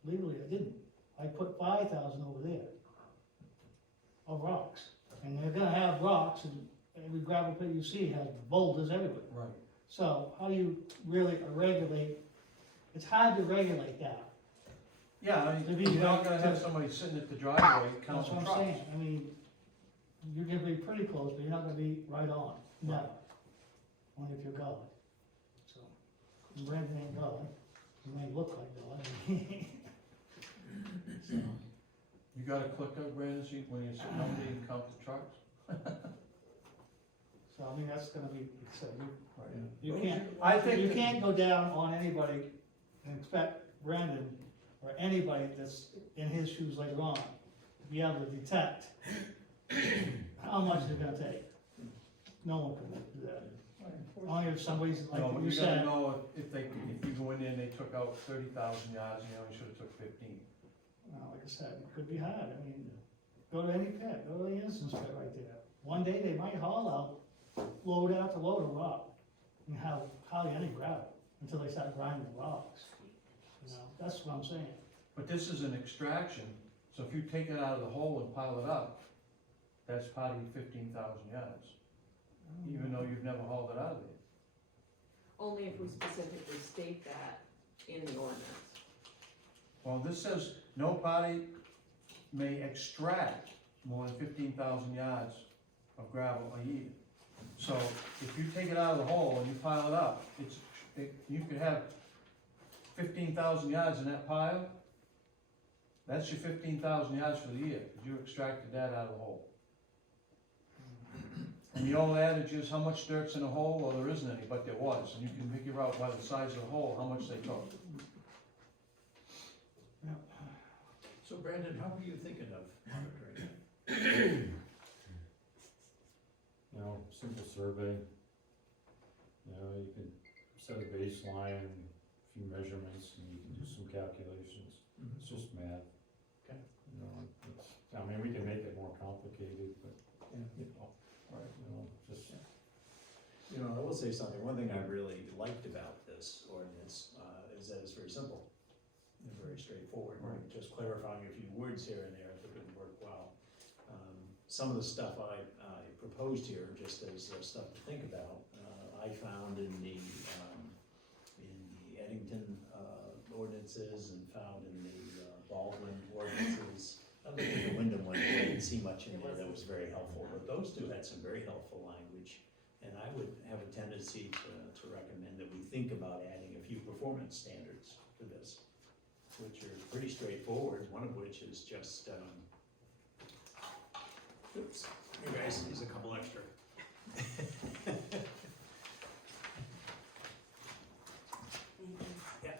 Legally, I didn't. I put 5,000 over there of rocks. And they're gonna have rocks, and every gravel pit you see has boulders everywhere. Right. So how do you really regulate, it's hard to regulate that. Yeah, To be you're not gonna right have to- somebody sitting at the driveway That's counting what I'm trucks. saying, you're gonna be pretty close, but you're not gonna be right on, never, only if you're going. So, and Brandon ain't going, he may look like going. So, You got a clicker, Brandon, so when you're sitting up there, you count the trucks? so that's gonna be, so Right. you can't, I think you that- can't go down on anybody and expect Brandon or anybody that's in his shoes later on to be able to detect how much they're gonna take. No one can do that. Only if somebody's, No, like but you you gotta said, know if you go in there and they took out 30,000 yards, and you only should've took 15. like I said, it could be hard, go to any pit, go to the instance pit right there. One day they might haul out, load after load of rock, and have hardly any gravel, until they start grinding the rocks. That's what I'm saying. But this is an extraction, so if you take it out of the hole and pile it up, that's part of your 15,000 yards, even though you've never hauled it out of there. Only if we specifically state that in the ordinance. Well, this says, no party may extract more than 15,000 yards of gravel a year. So if you take it out of the hole and you pile it up, you could have 15,000 yards in that pile, that's your 15,000 yards for the year, because you extracted that out of the hole. And the old adage is how much dirt's in a hole? Well, there isn't any, but there was, and you can figure out by the size of the hole how much they took. So Brandon, how were you thinking of monitoring it? You know, simple survey. You know, you can set a baseline, a few measurements, and you can do some calculations. It's just math. Okay. You know, it's, I mean, we can make it more complicated, but, you know, Right. you know, just, You know, I will say something, one thing I really liked about this ordinance, is that it's very simple and very straightforward. Right. Just clarifying a few words here and there, I think it would work well. Some of the stuff I proposed here, just as stuff to think about, I found in the Eddington, ordinances and found in the Baldwin ordinances. I looked at the Wyndham one, I didn't see much in there that was very helpful, but those two had some very helpful language. And I would have a tendency to recommend that we think about adding a few performance standards to this, which are pretty straightforward, one of which is just, oops, you guys, here's a couple extra. Yeah.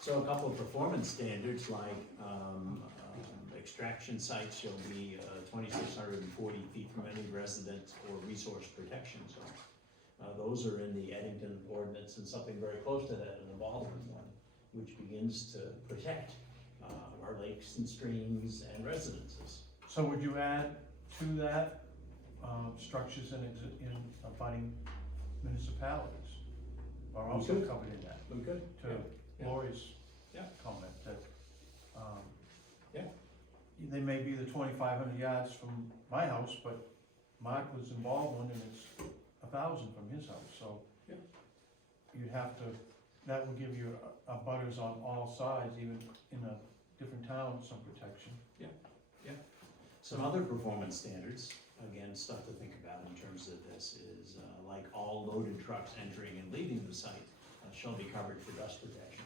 So a couple of performance standards like, extraction sites shall be 2,640 feet from any resident or resource protection zone. Those are in the Eddington ordinance, and something very close to that in the Baldwin one, which begins to protect our lakes and streams and residences. So would you add to that, structures in abutting municipalities are also could. covered in that? We could. To Yeah. Lori's Yeah. comment that, Yeah. they may be the 2,500 yards from my house, but Mark was involved in, and it's 1,000 from his house, so. Yeah. You'd have to, that would give you a butters on all sides, even in a different town, some protection. Some other performance standards, again, stuff to think about in terms of this is, like all loaded trucks entering and leaving the site shall be covered for dust protection.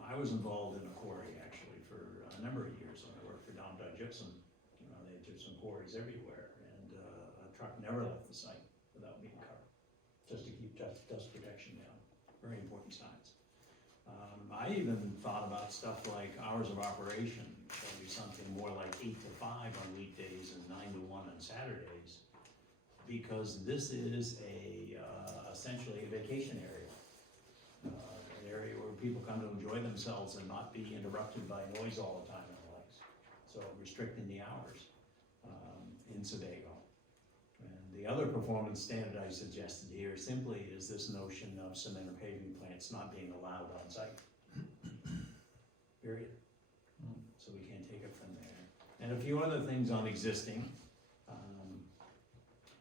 I was involved in a quarry actually for a number of years when I worked for Down Dutch Gypsum. They had gypsum quarries everywhere, and a truck never left the site without being covered, just to keep dust protection down. Very important science. I even thought about stuff like hours of operation, shall be something more like 8 to 5 on weekdays and 9 to 1 on Saturdays, because this is essentially a vacation area. An area where people come to enjoy themselves and not be interrupted by noise all the time and the likes. So restricting the hours in Sebago. And the other performance standard I suggested here simply is this notion of cement or paving plants not being allowed on site. Period. So we can't take it from there. And a few other things on existing.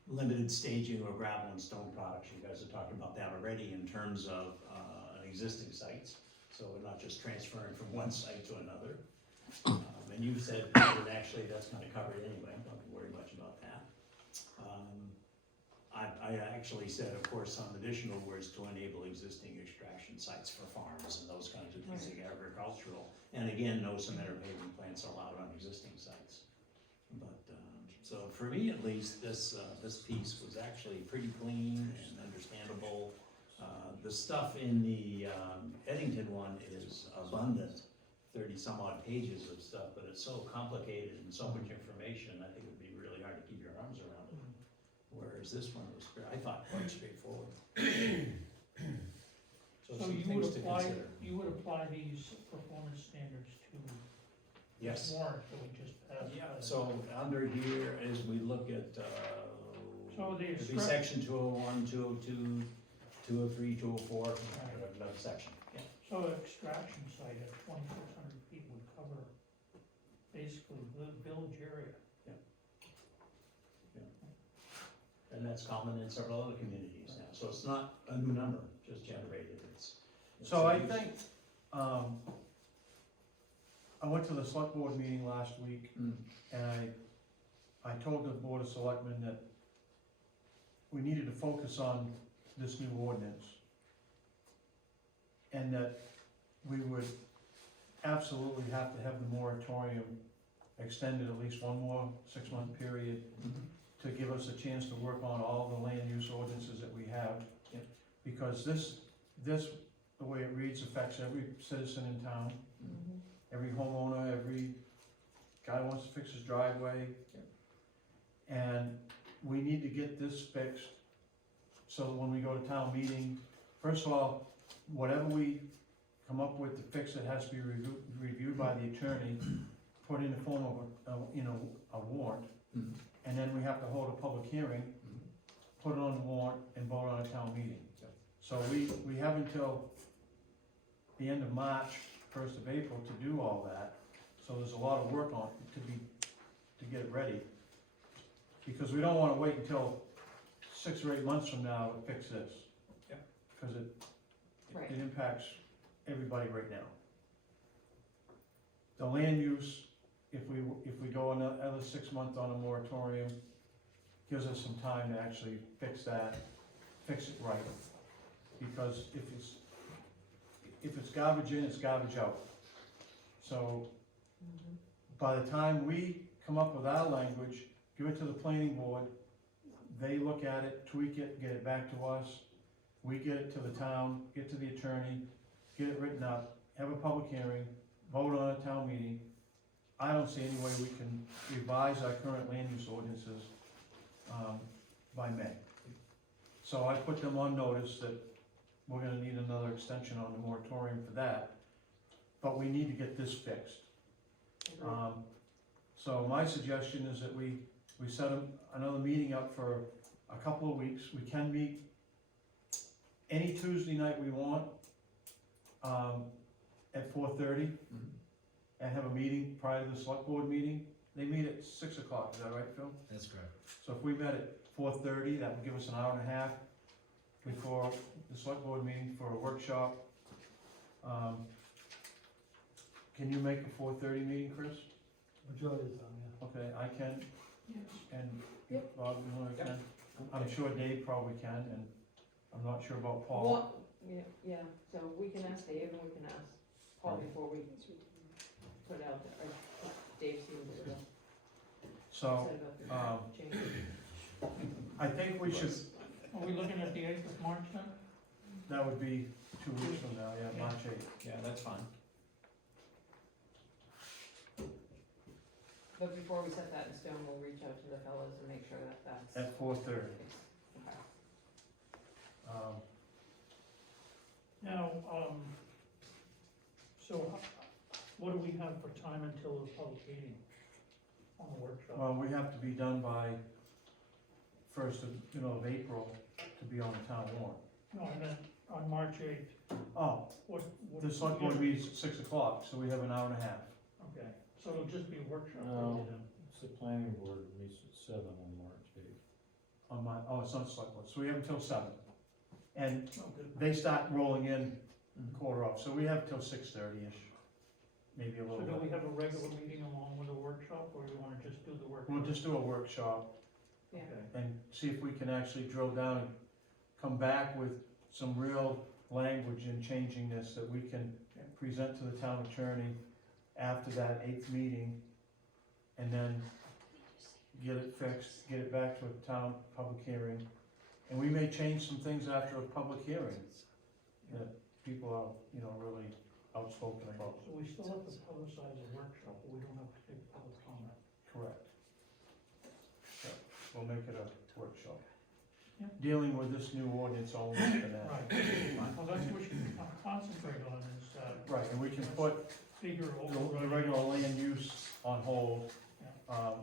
Limited staging of gravel and stone products. You guys have talked about that already in terms of existing sites. So we're not just transferring from one site to another. And you said that actually that's kind of covered anyway. Don't worry much about that. I actually said, of course, some additional words to enable existing extraction sites for farms and those kinds of things, like agricultural. And again, no cement or paving plants allowed on existing sites. But, so for me at least, this piece was actually pretty clean and understandable. The stuff in the Eddington one is abundant, 30 some odd pages of stuff, but it's so complicated and so much information, I think it'd be really hard to keep your arms around it. Whereas this one was, I thought, quite straightforward. So So some you things would to apply, consider. you would apply these performance standards to Yes. the warrant that we just passed? Yeah, so under here, as we look at, So the it'd be extra- section 201, 202, 203, 204, another section, yeah. So an extraction site at 2,600 feet would cover basically the village area. And that's common in several other communities now, so it's not a new number, just generated, it's. So I think, I went to the select board meeting last week, and I told the board of selectmen that we needed to focus on this new ordinance and that we would absolutely have to have the moratorium extended at least one more 6-month period to give us a chance to work on all the land use ordinances that we have. Yep. Because this, the way it reads affects every citizen in town, every homeowner, every guy who wants to fix his driveway. And we need to get this fixed, so that when we go to town meeting, first of all, whatever we come up with to fix it has to be reviewed by the attorney, put in the form of a warrant, and then we have to hold a public hearing, put it on the warrant, and vote on a town meeting. So we have until the end of March, 1st of April to do all that, so there's a lot of work on it to get it ready. Because we don't wanna wait until 6 or 8 months from now to fix this. Yep. Cause Right. it impacts everybody right now. The land use, if we go another 6 months on a moratorium, gives us some time to actually fix that, fix it right. Because if it's garbage in, it's garbage out. So, by the time we come up with our language, give it to the planning board, they look at it, tweak it, get it back to us, we get it to the town, get to the attorney, get it written up, have a public hearing, vote on a town meeting. I don't see any way we can revise our current land use ordinances, by May. So I put them on notice that we're gonna need another extension on the moratorium for that, but we need to get this fixed. So my suggestion is that we set another meeting up for a couple of weeks. We can meet any Tuesday night we want, at 4:30, and have a meeting prior to the select board meeting. They meet at 6 o'clock, is that right, Phil? That's correct. So if we met at 4:30, that would give us an hour and a half before the select board meeting for a workshop. Can you make a 4:30 meeting, Chris? Majority of the time, yeah. Okay, I can, and Yep. Bob, you know, I can. I'm sure Dave probably can, and I'm not sure about Paul. Well, yeah, so we can ask Dave and we can ask Paul before we put it out there, or Dave seems to know. So, Change. I think we should, Are we looking at the 8th of March then? that would be 2 weeks from now, yeah, March 8th. Yeah, that's fine. But before we set that in stone, we'll reach out to the fellows and make sure that that's. At 4:30. Okay. Now, so what do we have for time until the public meeting on the workshop? Well, we have to be done by 1st of April to be on the town warrant. No, I meant on March 8th, Oh, what? the select board meets at 6 o'clock, so we have an hour and a half. Okay, so it'll just be a workshop. No, it's the planning board meets at 7 on March 8th. It's not select board, so we have until 7. And Oh, good. they start rolling in quarter off, so we have till 6:30-ish, maybe a So little do we bit. have a regular meeting along with a workshop, or do you wanna just do the workshop? We'll just do a workshop Yeah. Okay. and see if we can actually drill down and come back with some real language in changing this that we can present to the town attorney after that 8th meeting, and then get it fixed, get it back to a town public hearing. And we may change some things after a public hearing that people are, really outspoken about. So we still have to publicize a workshop, but we don't have to take public comment. Correct. So, we'll make it a workshop. Yeah. Dealing with this new ordinance only for now. Right, well, that's what we should concentrate on is, Right, and we can put figure the overriding. regular land use on hold,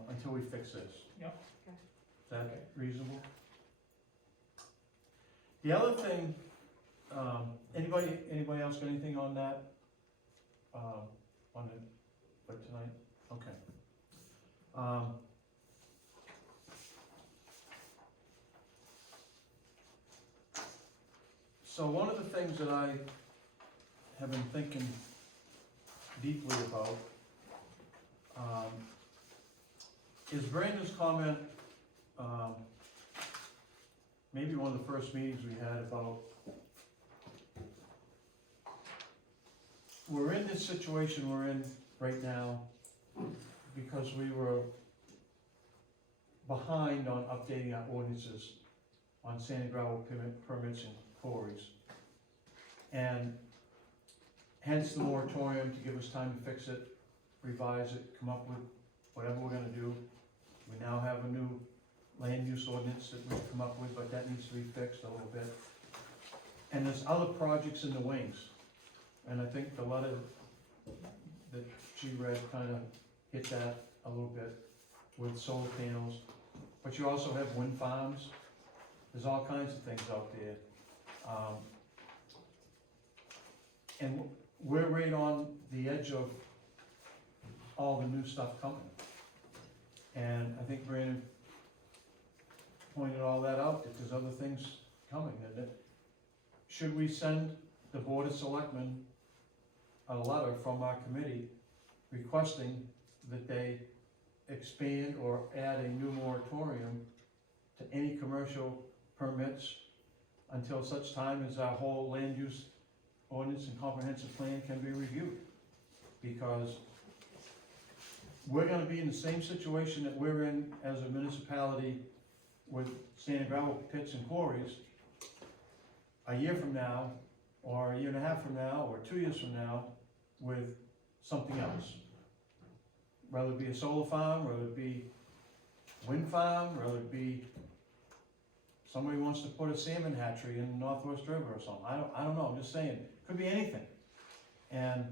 until we fix this. Yep. Okay. Is that reasonable? The other thing, anybody else got anything on that? For tonight? Okay. So one of the things that I have been thinking deeply about, is Brandon's comment, maybe one of the first meetings we had about we're in this situation we're in right now because we were behind on updating our ordinances on sand and gravel permits and quarries. And hence the moratorium to give us time to fix it, revise it, come up with whatever we're gonna do. We now have a new land use ordinance that we've come up with, but that needs to be fixed a little bit. And there's other projects in the wings. And I think the letter that she read kinda hit that a little bit with solar panels. But you also have wind farms. There's all kinds of things out there. And we're right on the edge of all the new stuff coming. And I think Brandon pointed all that out, that there's other things coming. And that, should we send the Board of Selectmen a letter from our committee requesting that they expand or add a new moratorium to any commercial permits until such time as our whole land use ordinance and comprehensive plan can be reviewed? Because we're gonna be in the same situation that we're in as a municipality with sand and gravel pits and quarries a year from now, or a year and a half from now, or 2 years from now, with something else. Whether it be a solar farm, whether it be wind farm, whether it be somebody wants to put a salmon hatchery in the Northwest River or something. I don't know, I'm just saying, could be anything. And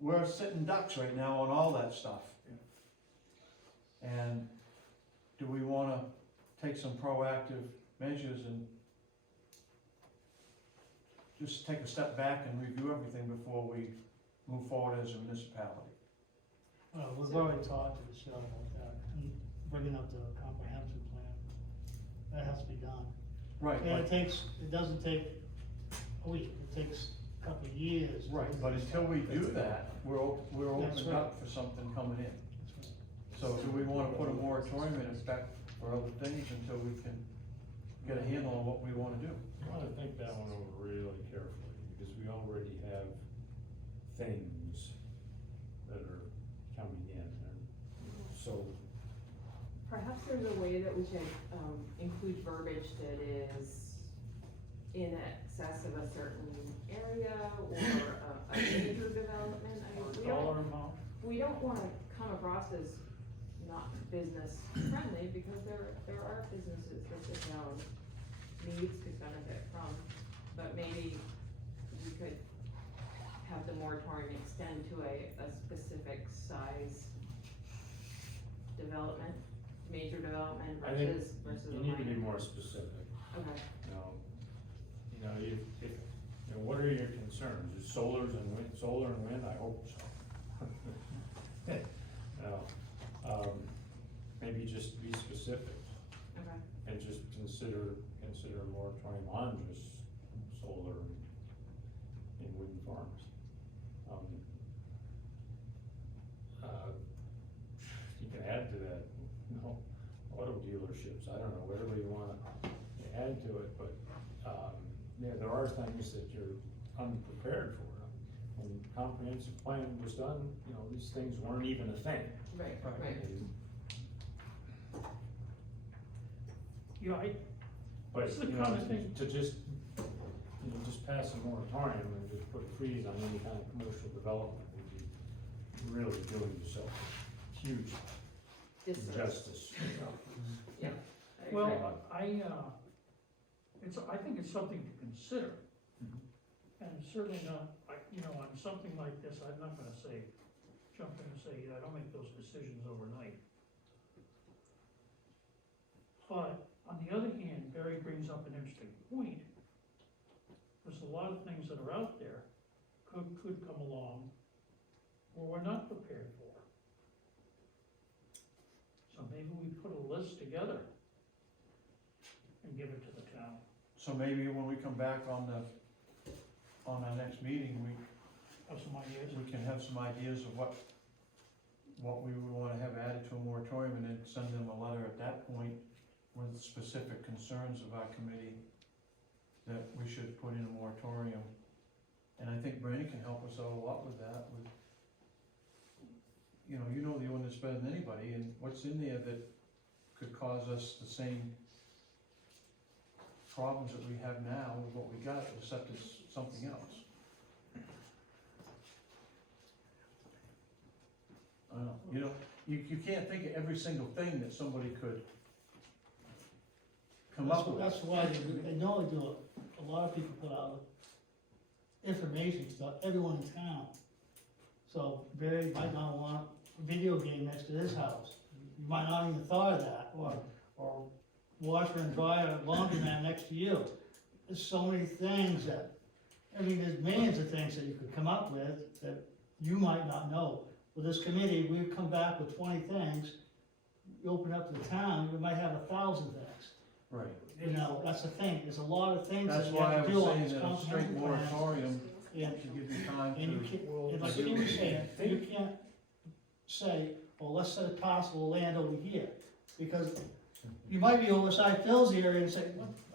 we're sitting ducks right now on all that stuff. And do we wanna take some proactive measures and just take a step back and review everything before we move forward as a municipality? Well, we've already talked to Michelle about that, and bringing up the comprehensive plan. That has to be done. Right, And but, it doesn't take a week, it takes a couple of years. to right, do but this until stuff. we do that, we're That's opened right. up for something coming in. That's right. So do we wanna put a moratorium in effect for other things until we can get a handle on what we wanna do? I wanna think that one over really carefully, because we already have things that are coming in, and so, Perhaps there's a way that we could, include verbiage that is in excess of a certain area or a major development. I mean, Dollar amount. we don't wanna come across as not business friendly, because there are businesses that the town needs to benefit from. But maybe we could have the moratorium extend to a specific size development, major development I think versus a you need to be minor. more specific. Okay, What are your concerns? Is solar and wind? I hope so. Maybe just be specific okay. and just consider a moratorium on just solar and wind farms. You can add to that, auto dealerships, I don't know, whatever you wanna add to it, but, yeah, there are things that you're unprepared for. When the comprehensive plan was done, these things weren't even a thing. Right, Right. right. And- Yeah, But, It's the kind of thing- to just pass a moratorium and just put a freeze on any kind of commercial development would be really doing yourself a huge injustice. Yeah. I agree. well, I think it's something to consider. Mhm. And certainly not, on something like this, I'm not gonna jump in and say, I don't make those decisions overnight. But, on the other hand, Barry brings up an interesting point. There's a lot of things that are out there, could come along, where we're not prepared for. So maybe we put a list together and give it to the town. So maybe when we come back on our next meeting, Have some ideas? we can have some ideas of what we would wanna have added to a moratorium, and then send them a letter at that point with specific concerns of our committee that we should put in a moratorium And I think Brandon can help us out a lot with that, with, you know the ordinance better than anybody, and what's in there that could cause us the same problems that we have now with what we got, except it's something else. I don't know, you can't think of every single thing that somebody could come up with. That's why they normally do it, a lot of people put out information stuff, everyone in town. So Barry might not want a video game next to his house, you might not even thought of that, or washer and dryer, laundromat next to you. There's so many things that, I mean, there's millions of things that you could come up with that you might not know. With this committee, we've come back with 20 things, you open up to the town, we might have 1,000 things. Right. You know, that's the thing, there's a lot of things that That's you why I have to was do on saying this that a straight comprehensive plan. moratorium Yeah, should give you time and you to. can't, and like you were saying, you can't say, well, let's set a parcel of land over here, because you might be oversized Phil's area and say,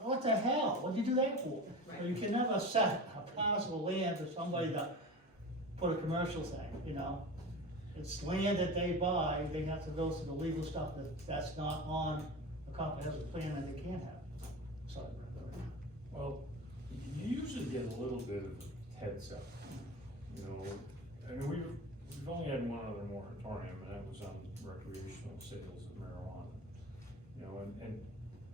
what the hell, what'd you do that for? But you can never set a parcel of land for somebody to put a commercial thing, you know? It's land that they buy, they have to go through the legal stuff that's not on a comprehensive plan that they can't have. Sorry. Well, you usually get a little bit of a heads up, you know, I mean, we've only had one other moratorium, and that was on recreational sales of marijuana. You know, and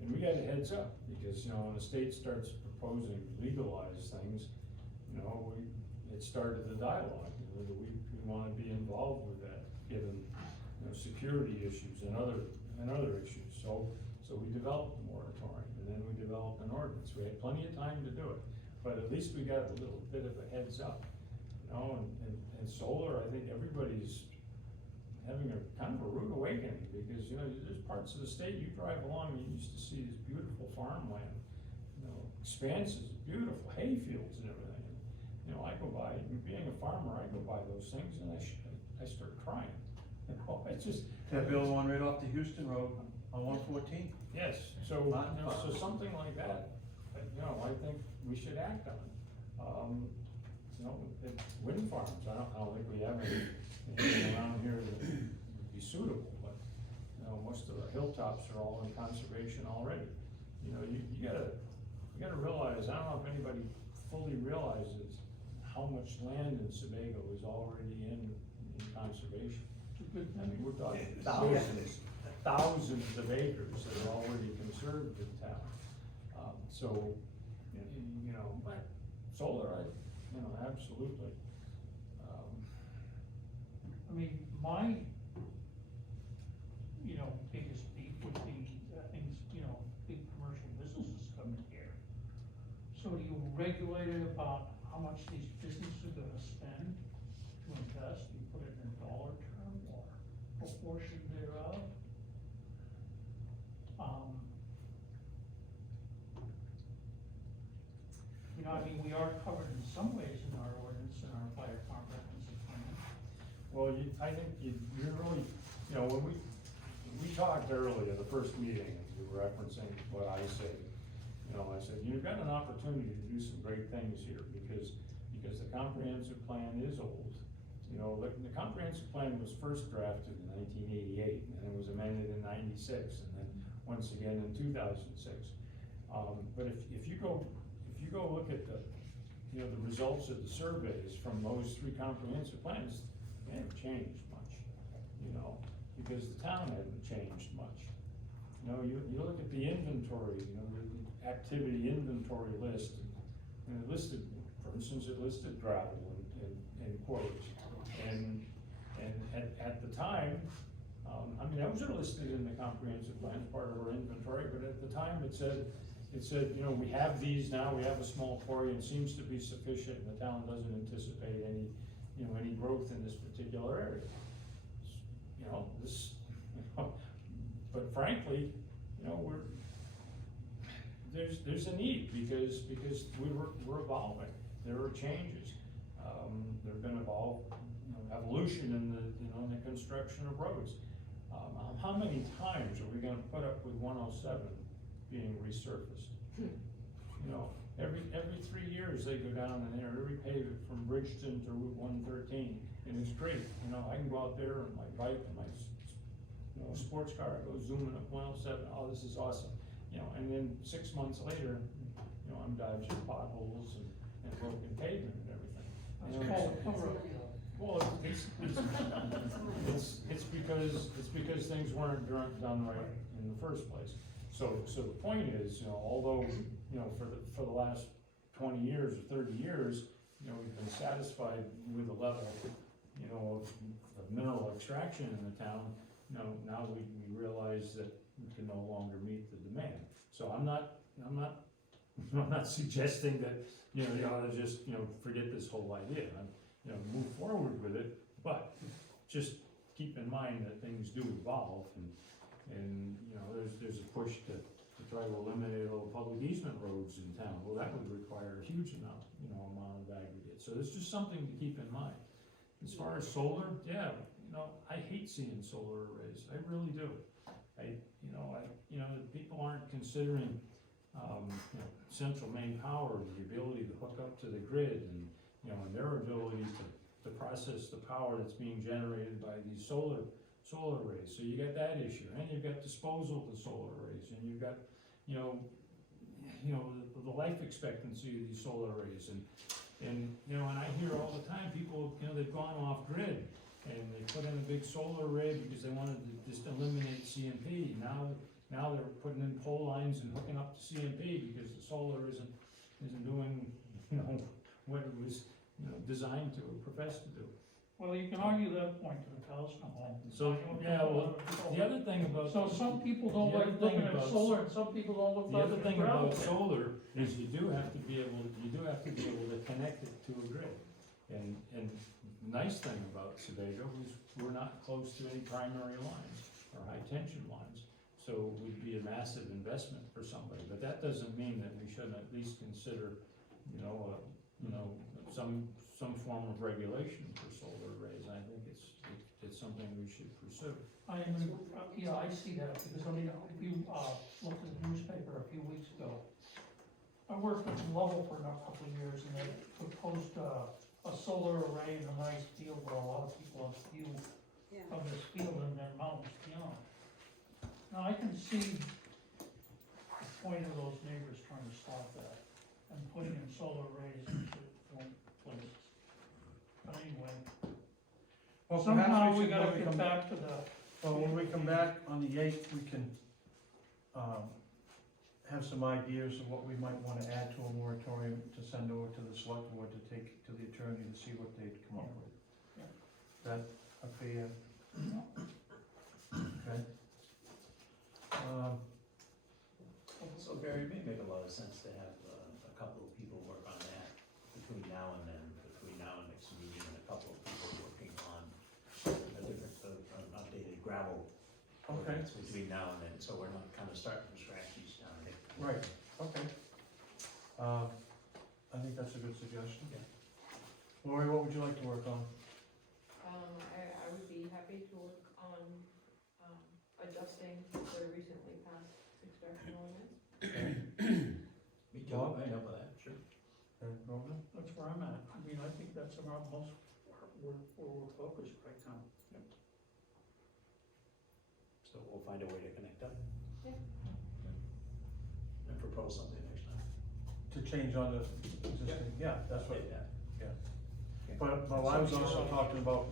we got a heads up, because, you know, when the state starts proposing legalized things, you know, it started the dialogue, you know, that we wanna be involved with that, given, you know, security issues and other issues, so we developed a moratorium, and then we developed an ordinance, we had plenty of time to do it, but at least we got a little bit of a heads up, you know, and solar, I think everybody's having a kind of a rude awakening, because, you know, there's parts of the state you drive along, you used to see this beautiful farmland, you know, expanses, beautiful hay fields and everything, and, you know, I go by, being a farmer, I go by those things and I start crying, you know, it's just. That bill one right off the Houston Road on 114. Yes, so, you know, so something like that, you know, I think we should act on. You know, wind farms, I don't think we have anything around here that would be suitable, but, you know, most of the hilltops are all in conservation already. You know, you gotta realize, I don't know if anybody fully realizes how much land in Sebago is already in conservation. I mean, we're talking thousands of acres that are already conserved in town. So, you know, but solar, you know, absolutely. I mean, my, biggest beef would be, things, big commercial businesses coming here. So do you regulate it about how much these businesses are gonna spend to invest? You put it in dollar term or proportion thereof? I mean, we are covered in some ways in our ordinance and our fire comprehensive plan. Well, I think you're really, you know, when we talked earlier, the first meeting, and we were referencing what I said, you know, I said, you've got an opportunity to do some great things here, because the comprehensive plan is old. You know, the comprehensive plan was first drafted in 1988, and it was amended in 96, and then once again in 2006. But if you go look at the results of the surveys from those three comprehensive plans, they haven't changed much, you know, because the town hasn't changed much. You know, you look at the inventory, you know, the activity inventory list, and it listed, for instance, it listed gravel and quarries. And at the time, I mean, those are listed in the comprehensive plan, part of our inventory, but at the time it said, you know, we have these now, we have a small quarry, and it seems to be sufficient, and the town doesn't anticipate any growth in this particular area. You know, but frankly, you know, there's a need, because we're evolving, there are changes. There have been evolution in the construction of roads. How many times are we gonna put up with 107 being resurfaced? you know, every 3 years they go down and they're repave it from Bridgeton to Route 113, and it's great, you know, I can go out there on my bike and my, you know, sports car, I go zooming up 107, oh, this is awesome, you know, and then 6 months later, you know, I'm dodging potholes and broken pavement and everything. That's You know, called it's- a cover-up. Well, it's because things weren't done right in the first place. So the point is, you know, although, you know, for the last 20 years or 30 years, you know, we've been satisfied with the level, you know, of mineral extraction in the town, you know, now we realize that we can no longer meet the demand. So I'm not suggesting that, you know, you ought to just, you know, forget this whole idea. You know, move forward with it, but just keep in mind that things do evolve, and you know, there's a push to try to eliminate all the public easement roads in town. Well, that would require a huge amount of aggregate, so it's just something to keep in mind. As far as solar, yeah, you know, I hate seeing solar arrays, I really do. People aren't considering, you know, central main power, the ability to hook up to the grid, and you know, and their ability to process the power that's being generated by these solar arrays. So you got that issue, and you've got disposal of the solar arrays, and you've got, you know, the life expectancy of these solar arrays, and you know, and I hear all the time people, you know, they've gone off grid, and they put in a big solar array because they wanted to just eliminate CMP. Now they're putting in pole lines and hooking up to CMP because the solar isn't doing, you know, what it was, you know, designed to or professed to do. Well, you can argue that point to the cows come home. So, yeah, well, the other thing about. So some people don't the other like thing looking at about solar, and some people don't look The like other it. thing about solar is you do have to be able to connect it to a grid. And the nice thing about Sebago is we're not close to any primary lines or high tension lines. So it would be a massive investment for somebody, but that doesn't mean that we shouldn't at least consider, some form of regulation for solar arrays. I think it's something we should pursue. I see that, because I mean, if you, looked at the newspaper a few weeks ago, I worked with Lovell for a couple of years, and they proposed, a solar array in a nice field where a lot of people have view Yeah. of this field and their mountains beyond. Now, I can see the point of those neighbors trying to stop that and putting in solar arrays into one places. But anyway, Well, somehow perhaps we should, gotta when we get come back to the. Well, when we come back on the 8th, we can, have some ideas of what we might wanna add to a moratorium to send over to the select board to take to the attorney to see what they'd come up with. Yeah. That, okay, okay. So Barry, it may make a lot of sense to have a couple of people work on that between now and then, between now and next meeting, and a couple of people working on a different, an updated gravel Okay. ordinance between now and then, so we're not kind of starting from scratch each time. Right, okay. I think that's a good suggestion. Yeah. Lori, what would you like to work on? I would be happy to work on, adjusting the recently passed extraction ordinance. Me too, Bob? I know about that, sure. And Roman? That's where I'm at. I mean, I think that's our most, where we're focused right now. So we'll find a way to connect up. Yeah. And propose something next time. To change on the existing, yeah, that's what, Yeah. but I was also talking about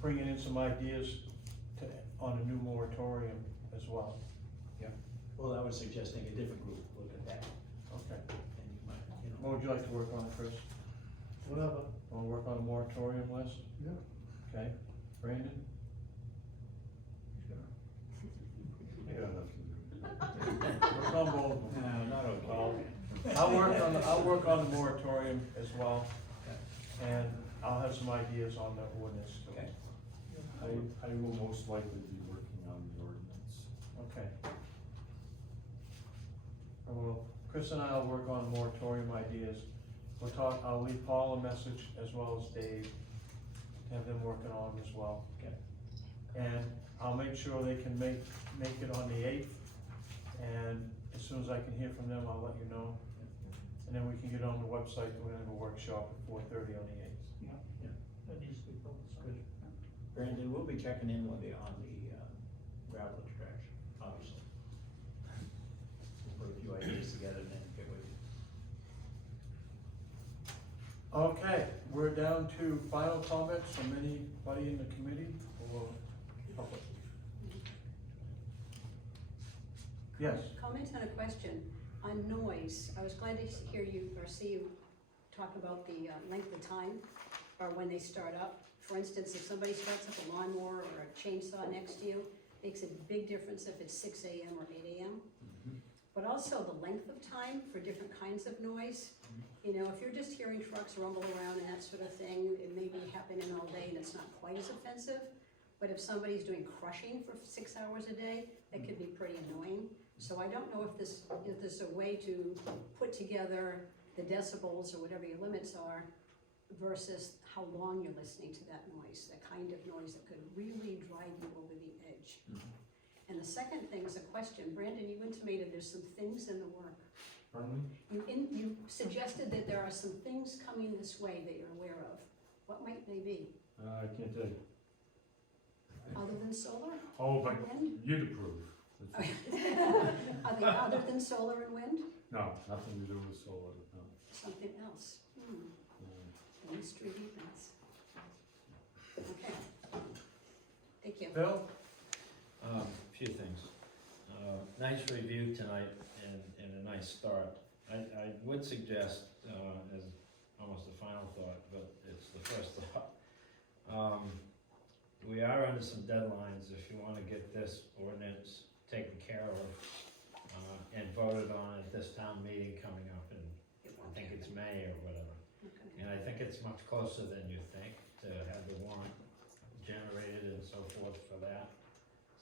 bringing in some ideas on a new moratorium as well. Well, I was suggesting a different group look at that, Okay. and you might, What would you like to work on, Chris? Whatever. Wanna work on a moratorium list? Yeah. Okay, Brandon? Work on both of them. No, not okay. I'll work on the moratorium as well, and I'll have some ideas on the ordinance too. Okay. I will most likely be working on the ordinance. Okay. Chris and I will work on moratorium ideas. I'll leave Paul a message as well as Dave, to have them working on them as well. Okay. And I'll make sure they can make it on the 8th, and as soon as I can hear from them, I'll let you know. And then we can get on the website, we're gonna have a workshop at 4:30 on the 8th. That needs to be publicized. Brandon, we'll be checking in with you on the gravel extraction, obviously. We'll put a few ideas together and then get with you. Okay, we're down to final comments from anybody in the committee or public. Yes, Comment on a question on noise. I was glad to hear you or see you talk about the length of time or when they start up. For instance, if somebody starts up a lawnmower or a chainsaw next to you, makes a big difference if it's 6 a.m. or 8 a.m. But also the length of time for different kinds of noise. You know, if you're just hearing trucks rumble around and that sort of thing, it may be happening all day and it's not quite as offensive. But if somebody's doing crushing for 6 hours a day, that could be pretty annoying. So I don't know if there's a way to put together the decibels or whatever your limits are versus how long you're listening to that noise, the kind of noise that could really drive you over the edge. And the second thing is a question. Brandon, you intimated there's some things in the work. Pardon me? You suggested that there are some things coming this way that you're aware of. What might they be? I can't tell you. Other than solar Oh, but and wind? you'd approve. Are they other than solar and wind? No, nothing to do with solar, no. Something else? The mystery deepens. Okay. Thank you. Bill? Few things. Nice review tonight and a nice start. I would suggest, as almost a final thought, but it's the first thought. We are under some deadlines if you wanna get this ordinance taken care of, and voted on at this town meeting coming up in, I think it's May or whatever. Okay. And I think it's much closer than you think to have the warrant generated and so forth for that.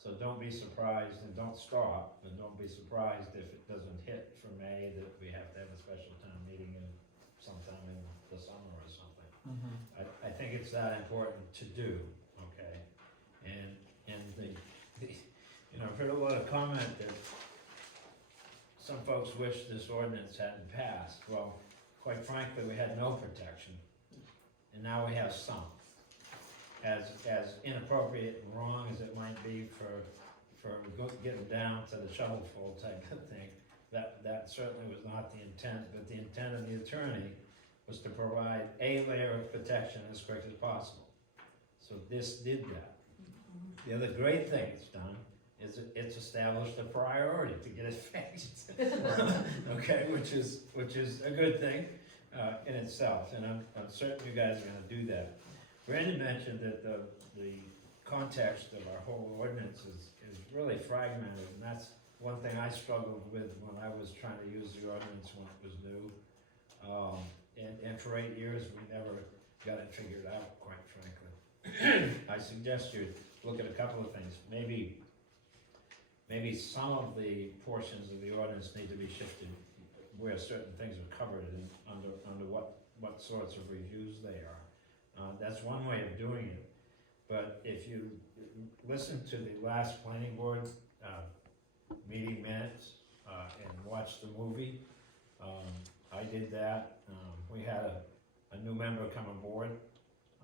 So don't be surprised and don't stop, and don't be surprised if it doesn't hit for May, that we have to have a special town meeting in sometime in the summer or something. I think it's that important to do, okay? And the, you know, I've heard a lot of comment that some folks wish this ordinance hadn't passed. Well, quite frankly, we had no protection, and now we have some. As inappropriate and wrong as it might be for getting down to the shovelful type of thing, that certainly was not the intent, but the intent of the attorney was to provide a layer of protection as quick as possible. So this did that. The other great thing it's done is it's established a priority to get it fixed. Okay, which is a good thing in itself, and I'm certain you guys are gonna do that. Brandon mentioned that the context of our whole ordinance is really fragmented, and that's one thing I struggled with when I was trying to use the ordinance when it was new. And for 8 years, we never got it figured out, quite frankly. I suggest you look at a couple of things. Maybe some of the portions of the ordinance need to be shifted where certain things are covered and under what sorts of reviews they are. That's one way of doing it. But if you listen to the last planning board meeting minutes and watch the movie, I did that. We had a new member come aboard.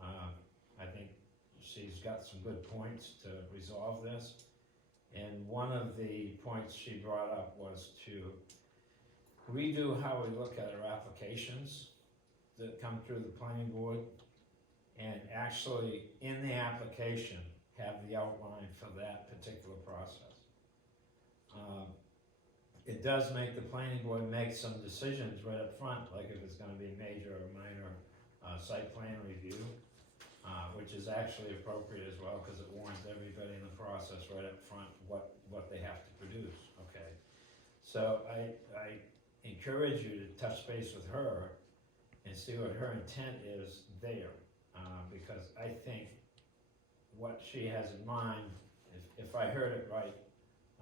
I think she's got some good points to resolve this. And one of the points she brought up was to redo how we look at our applications that come through the planning board, and actually in the application have the outline for that particular process. It does make the planning board make some decisions right up front, like if it's gonna be a major or minor site plan review, which is actually appropriate as well, because it warns everybody in the process right up front what they have to produce, okay? So I encourage you to touch base with her and see what her intent is there. Because I think what she has in mind, if I heard it right,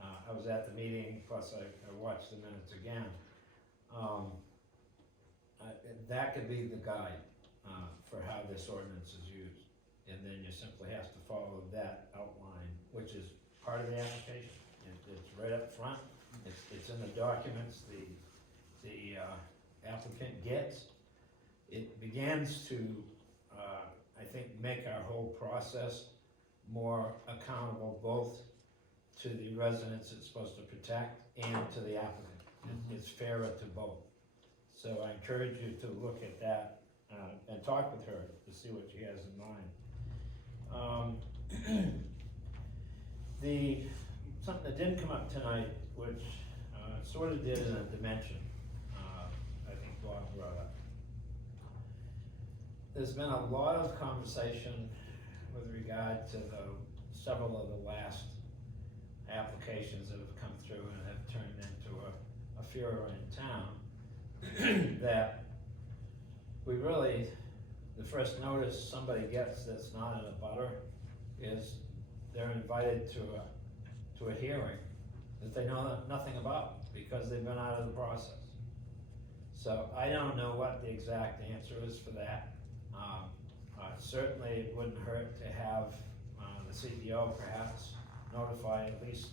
I was at the meeting, plus I watched the minutes again, that could be the guide for how this ordinance is used. And then you simply have to follow that outline, which is part of the application. It's right up front, it's in the documents, the applicant gets, it begins to, I think, make our whole process more accountable both to the residents it's supposed to protect and to the applicant. It's fairer to both. So I encourage you to look at that and talk with her to see what she has in mind. Something that didn't come up tonight, which sort of did in a dimension, I think Bob brought up. There's been a lot of conversation with regard to several of the last applications that have come through and have turned into a furor in town, that we really, the first notice somebody gets that's not in a butter is they're invited to a hearing that they know nothing about because they've been out of the process. So I don't know what the exact answer is for that. Certainly it wouldn't hurt to have the CEO perhaps notify at least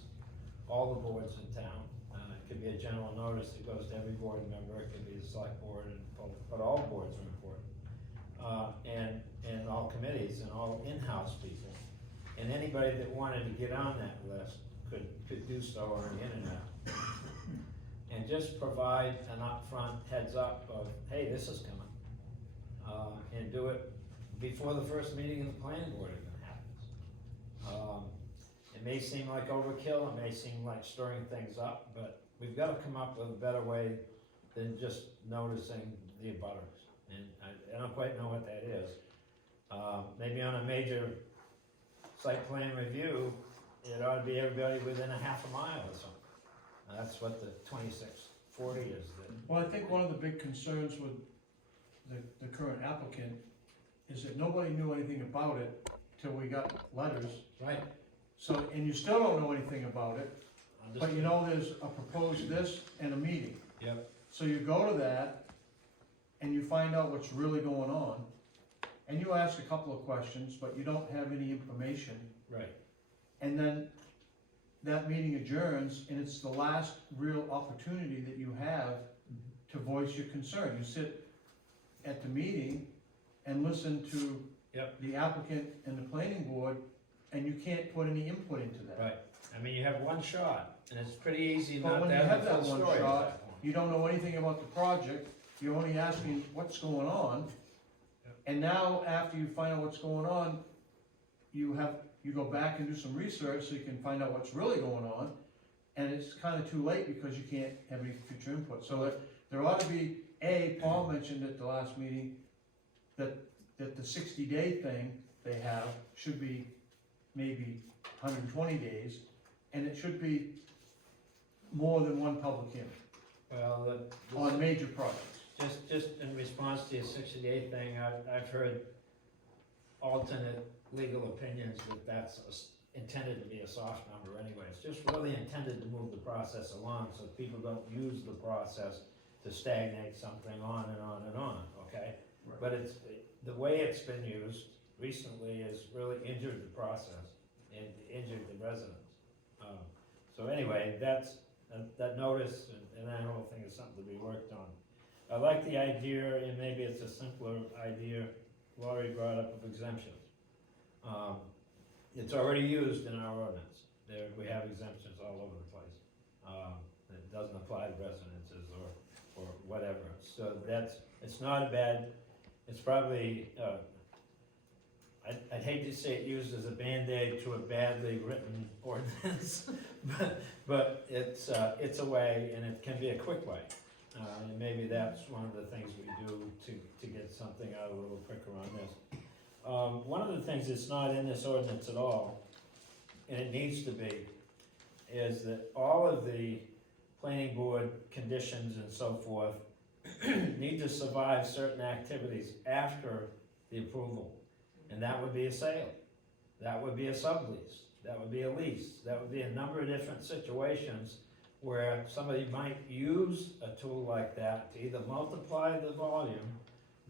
all the boards in town. It could be a general notice that goes to every board member, it could be the select board, but all boards are important. And all committees and all in-house people. And anybody that wanted to get on that list could do so on the internet. And just provide an upfront heads up of, hey, this is coming. And do it before the first meeting of the planning board even happens. It may seem like overkill, it may seem like stirring things up, but we've gotta come up with a better way than just noticing the abutters. And I don't quite know what that is. Maybe on a major site plan review, it ought to be everybody within a half a mile or something. That's what the 2640 is. Well, I think one of the big concerns with the current applicant is that nobody knew anything about it till we got letters. Right. So, and you still don't know anything about it, but you know there's a proposed this and a meeting. Yep. So you go to that, and you find out what's really going on, and you ask a couple of questions, but you don't have any information. Right. And then that meeting adjourns, and it's the last real opportunity that you have to voice your concern. You sit at the meeting and listen to the applicant and the planning board, and you can't put any input into that. Right. I mean, you have one shot, and it's pretty easy But not when to you have have the that full one story at shot, that point. you don't know anything about the project, you're only asking what's going on. And now, after you find out what's going on, you go back and do some research so you can find out what's really going on. And it's kinda too late because you can't have any future input. So there ought to be, Paul mentioned at the last meeting, that the 60-day thing they have should be maybe 120 days, and it should be more than one public hearing Well, on major projects. just in response to your 60-day thing, I've heard alternate legal opinions that that's intended to be a soft number anyway. It's just really intended to move the process along so people don't use the process to stagnate something on and on and on, okay? Right. But the way it's been used recently has really injured the process and injured the residents. So anyway, that notice and that whole thing is something to be worked on. I like the idea, and maybe it's a simpler idea, Laurie brought up of exemptions. It's already used in our ordinance. We have exemptions all over the place. It doesn't apply to residences or whatever. So it's not a bad, it's probably, I'd hate to say it used as a Band-Aid to a badly written ordinance, but it's a way, and it can be a quick way. And maybe that's one of the things we do to get something out a little quicker on this. One of the things that's not in this ordinance at all, and it needs to be, is that all of the planning board conditions and so forth need to survive certain activities after the approval. And that would be a sale, that would be a sublease, that would be a lease, that would be a number of different situations where somebody might use a tool like that to either multiply the volume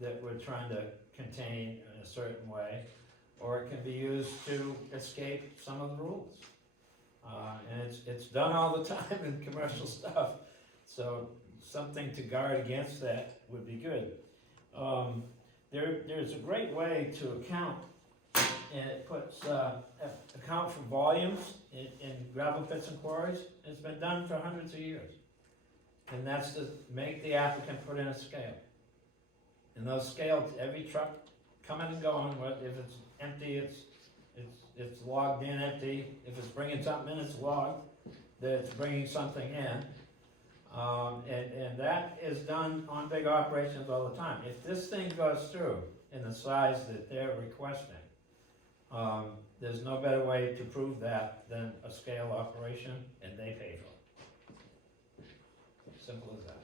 that we're trying to contain in a certain way, or it can be used to escape some of the rules. And it's done all the time in commercial stuff. So something to guard against that would be good. There's a great way to account, and it puts, account for volumes in gravel pits and quarries. It's been done for hundreds of years. And that's to make the applicant put in a scale. And those scales, every truck coming and going, if it's empty, it's logged in empty. If it's bringing something in, it's logged that it's bringing something in. And that is done on big operations all the time. If this thing goes through in the size that they're requesting, there's no better way to prove that than a scale operation, and they pay for it. Simple as that.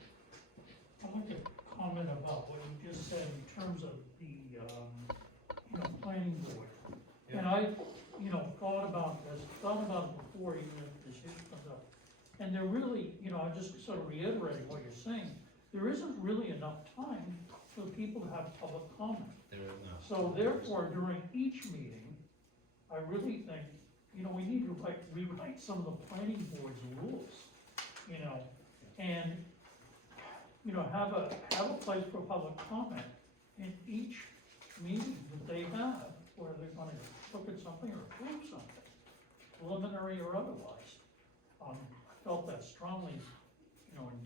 I'd like to comment about what you just said in terms of the, planning board. And I, thought about this, it before even if this issue comes up. And there really, I'm just sort of reiterating what you're saying, there isn't really enough time for people to have public comment. There is no. So therefore, during each meeting, I really think, we need to rewrite some of the planning board's rules, and, have a place for public comment in each meeting that they have, where they're gonna look at something or approve something, preliminary or otherwise. I felt that strongly, in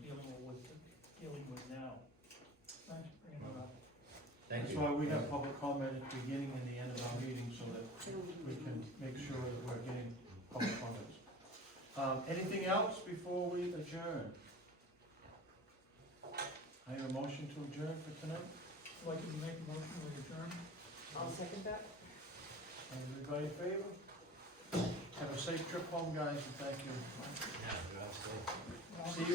dealing with now. Thanks for bringing it up. Thank That's you. why we have public comment at the beginning and the end of our meeting, so that we can make sure that we're getting public comments. Anything else before we adjourn? I have a motion to adjourn for tonight. Would like to make a motion to adjourn? I'll second that. Everybody in favor? Have a safe trip home, guys, and thank you. Yeah, you have to say. See you.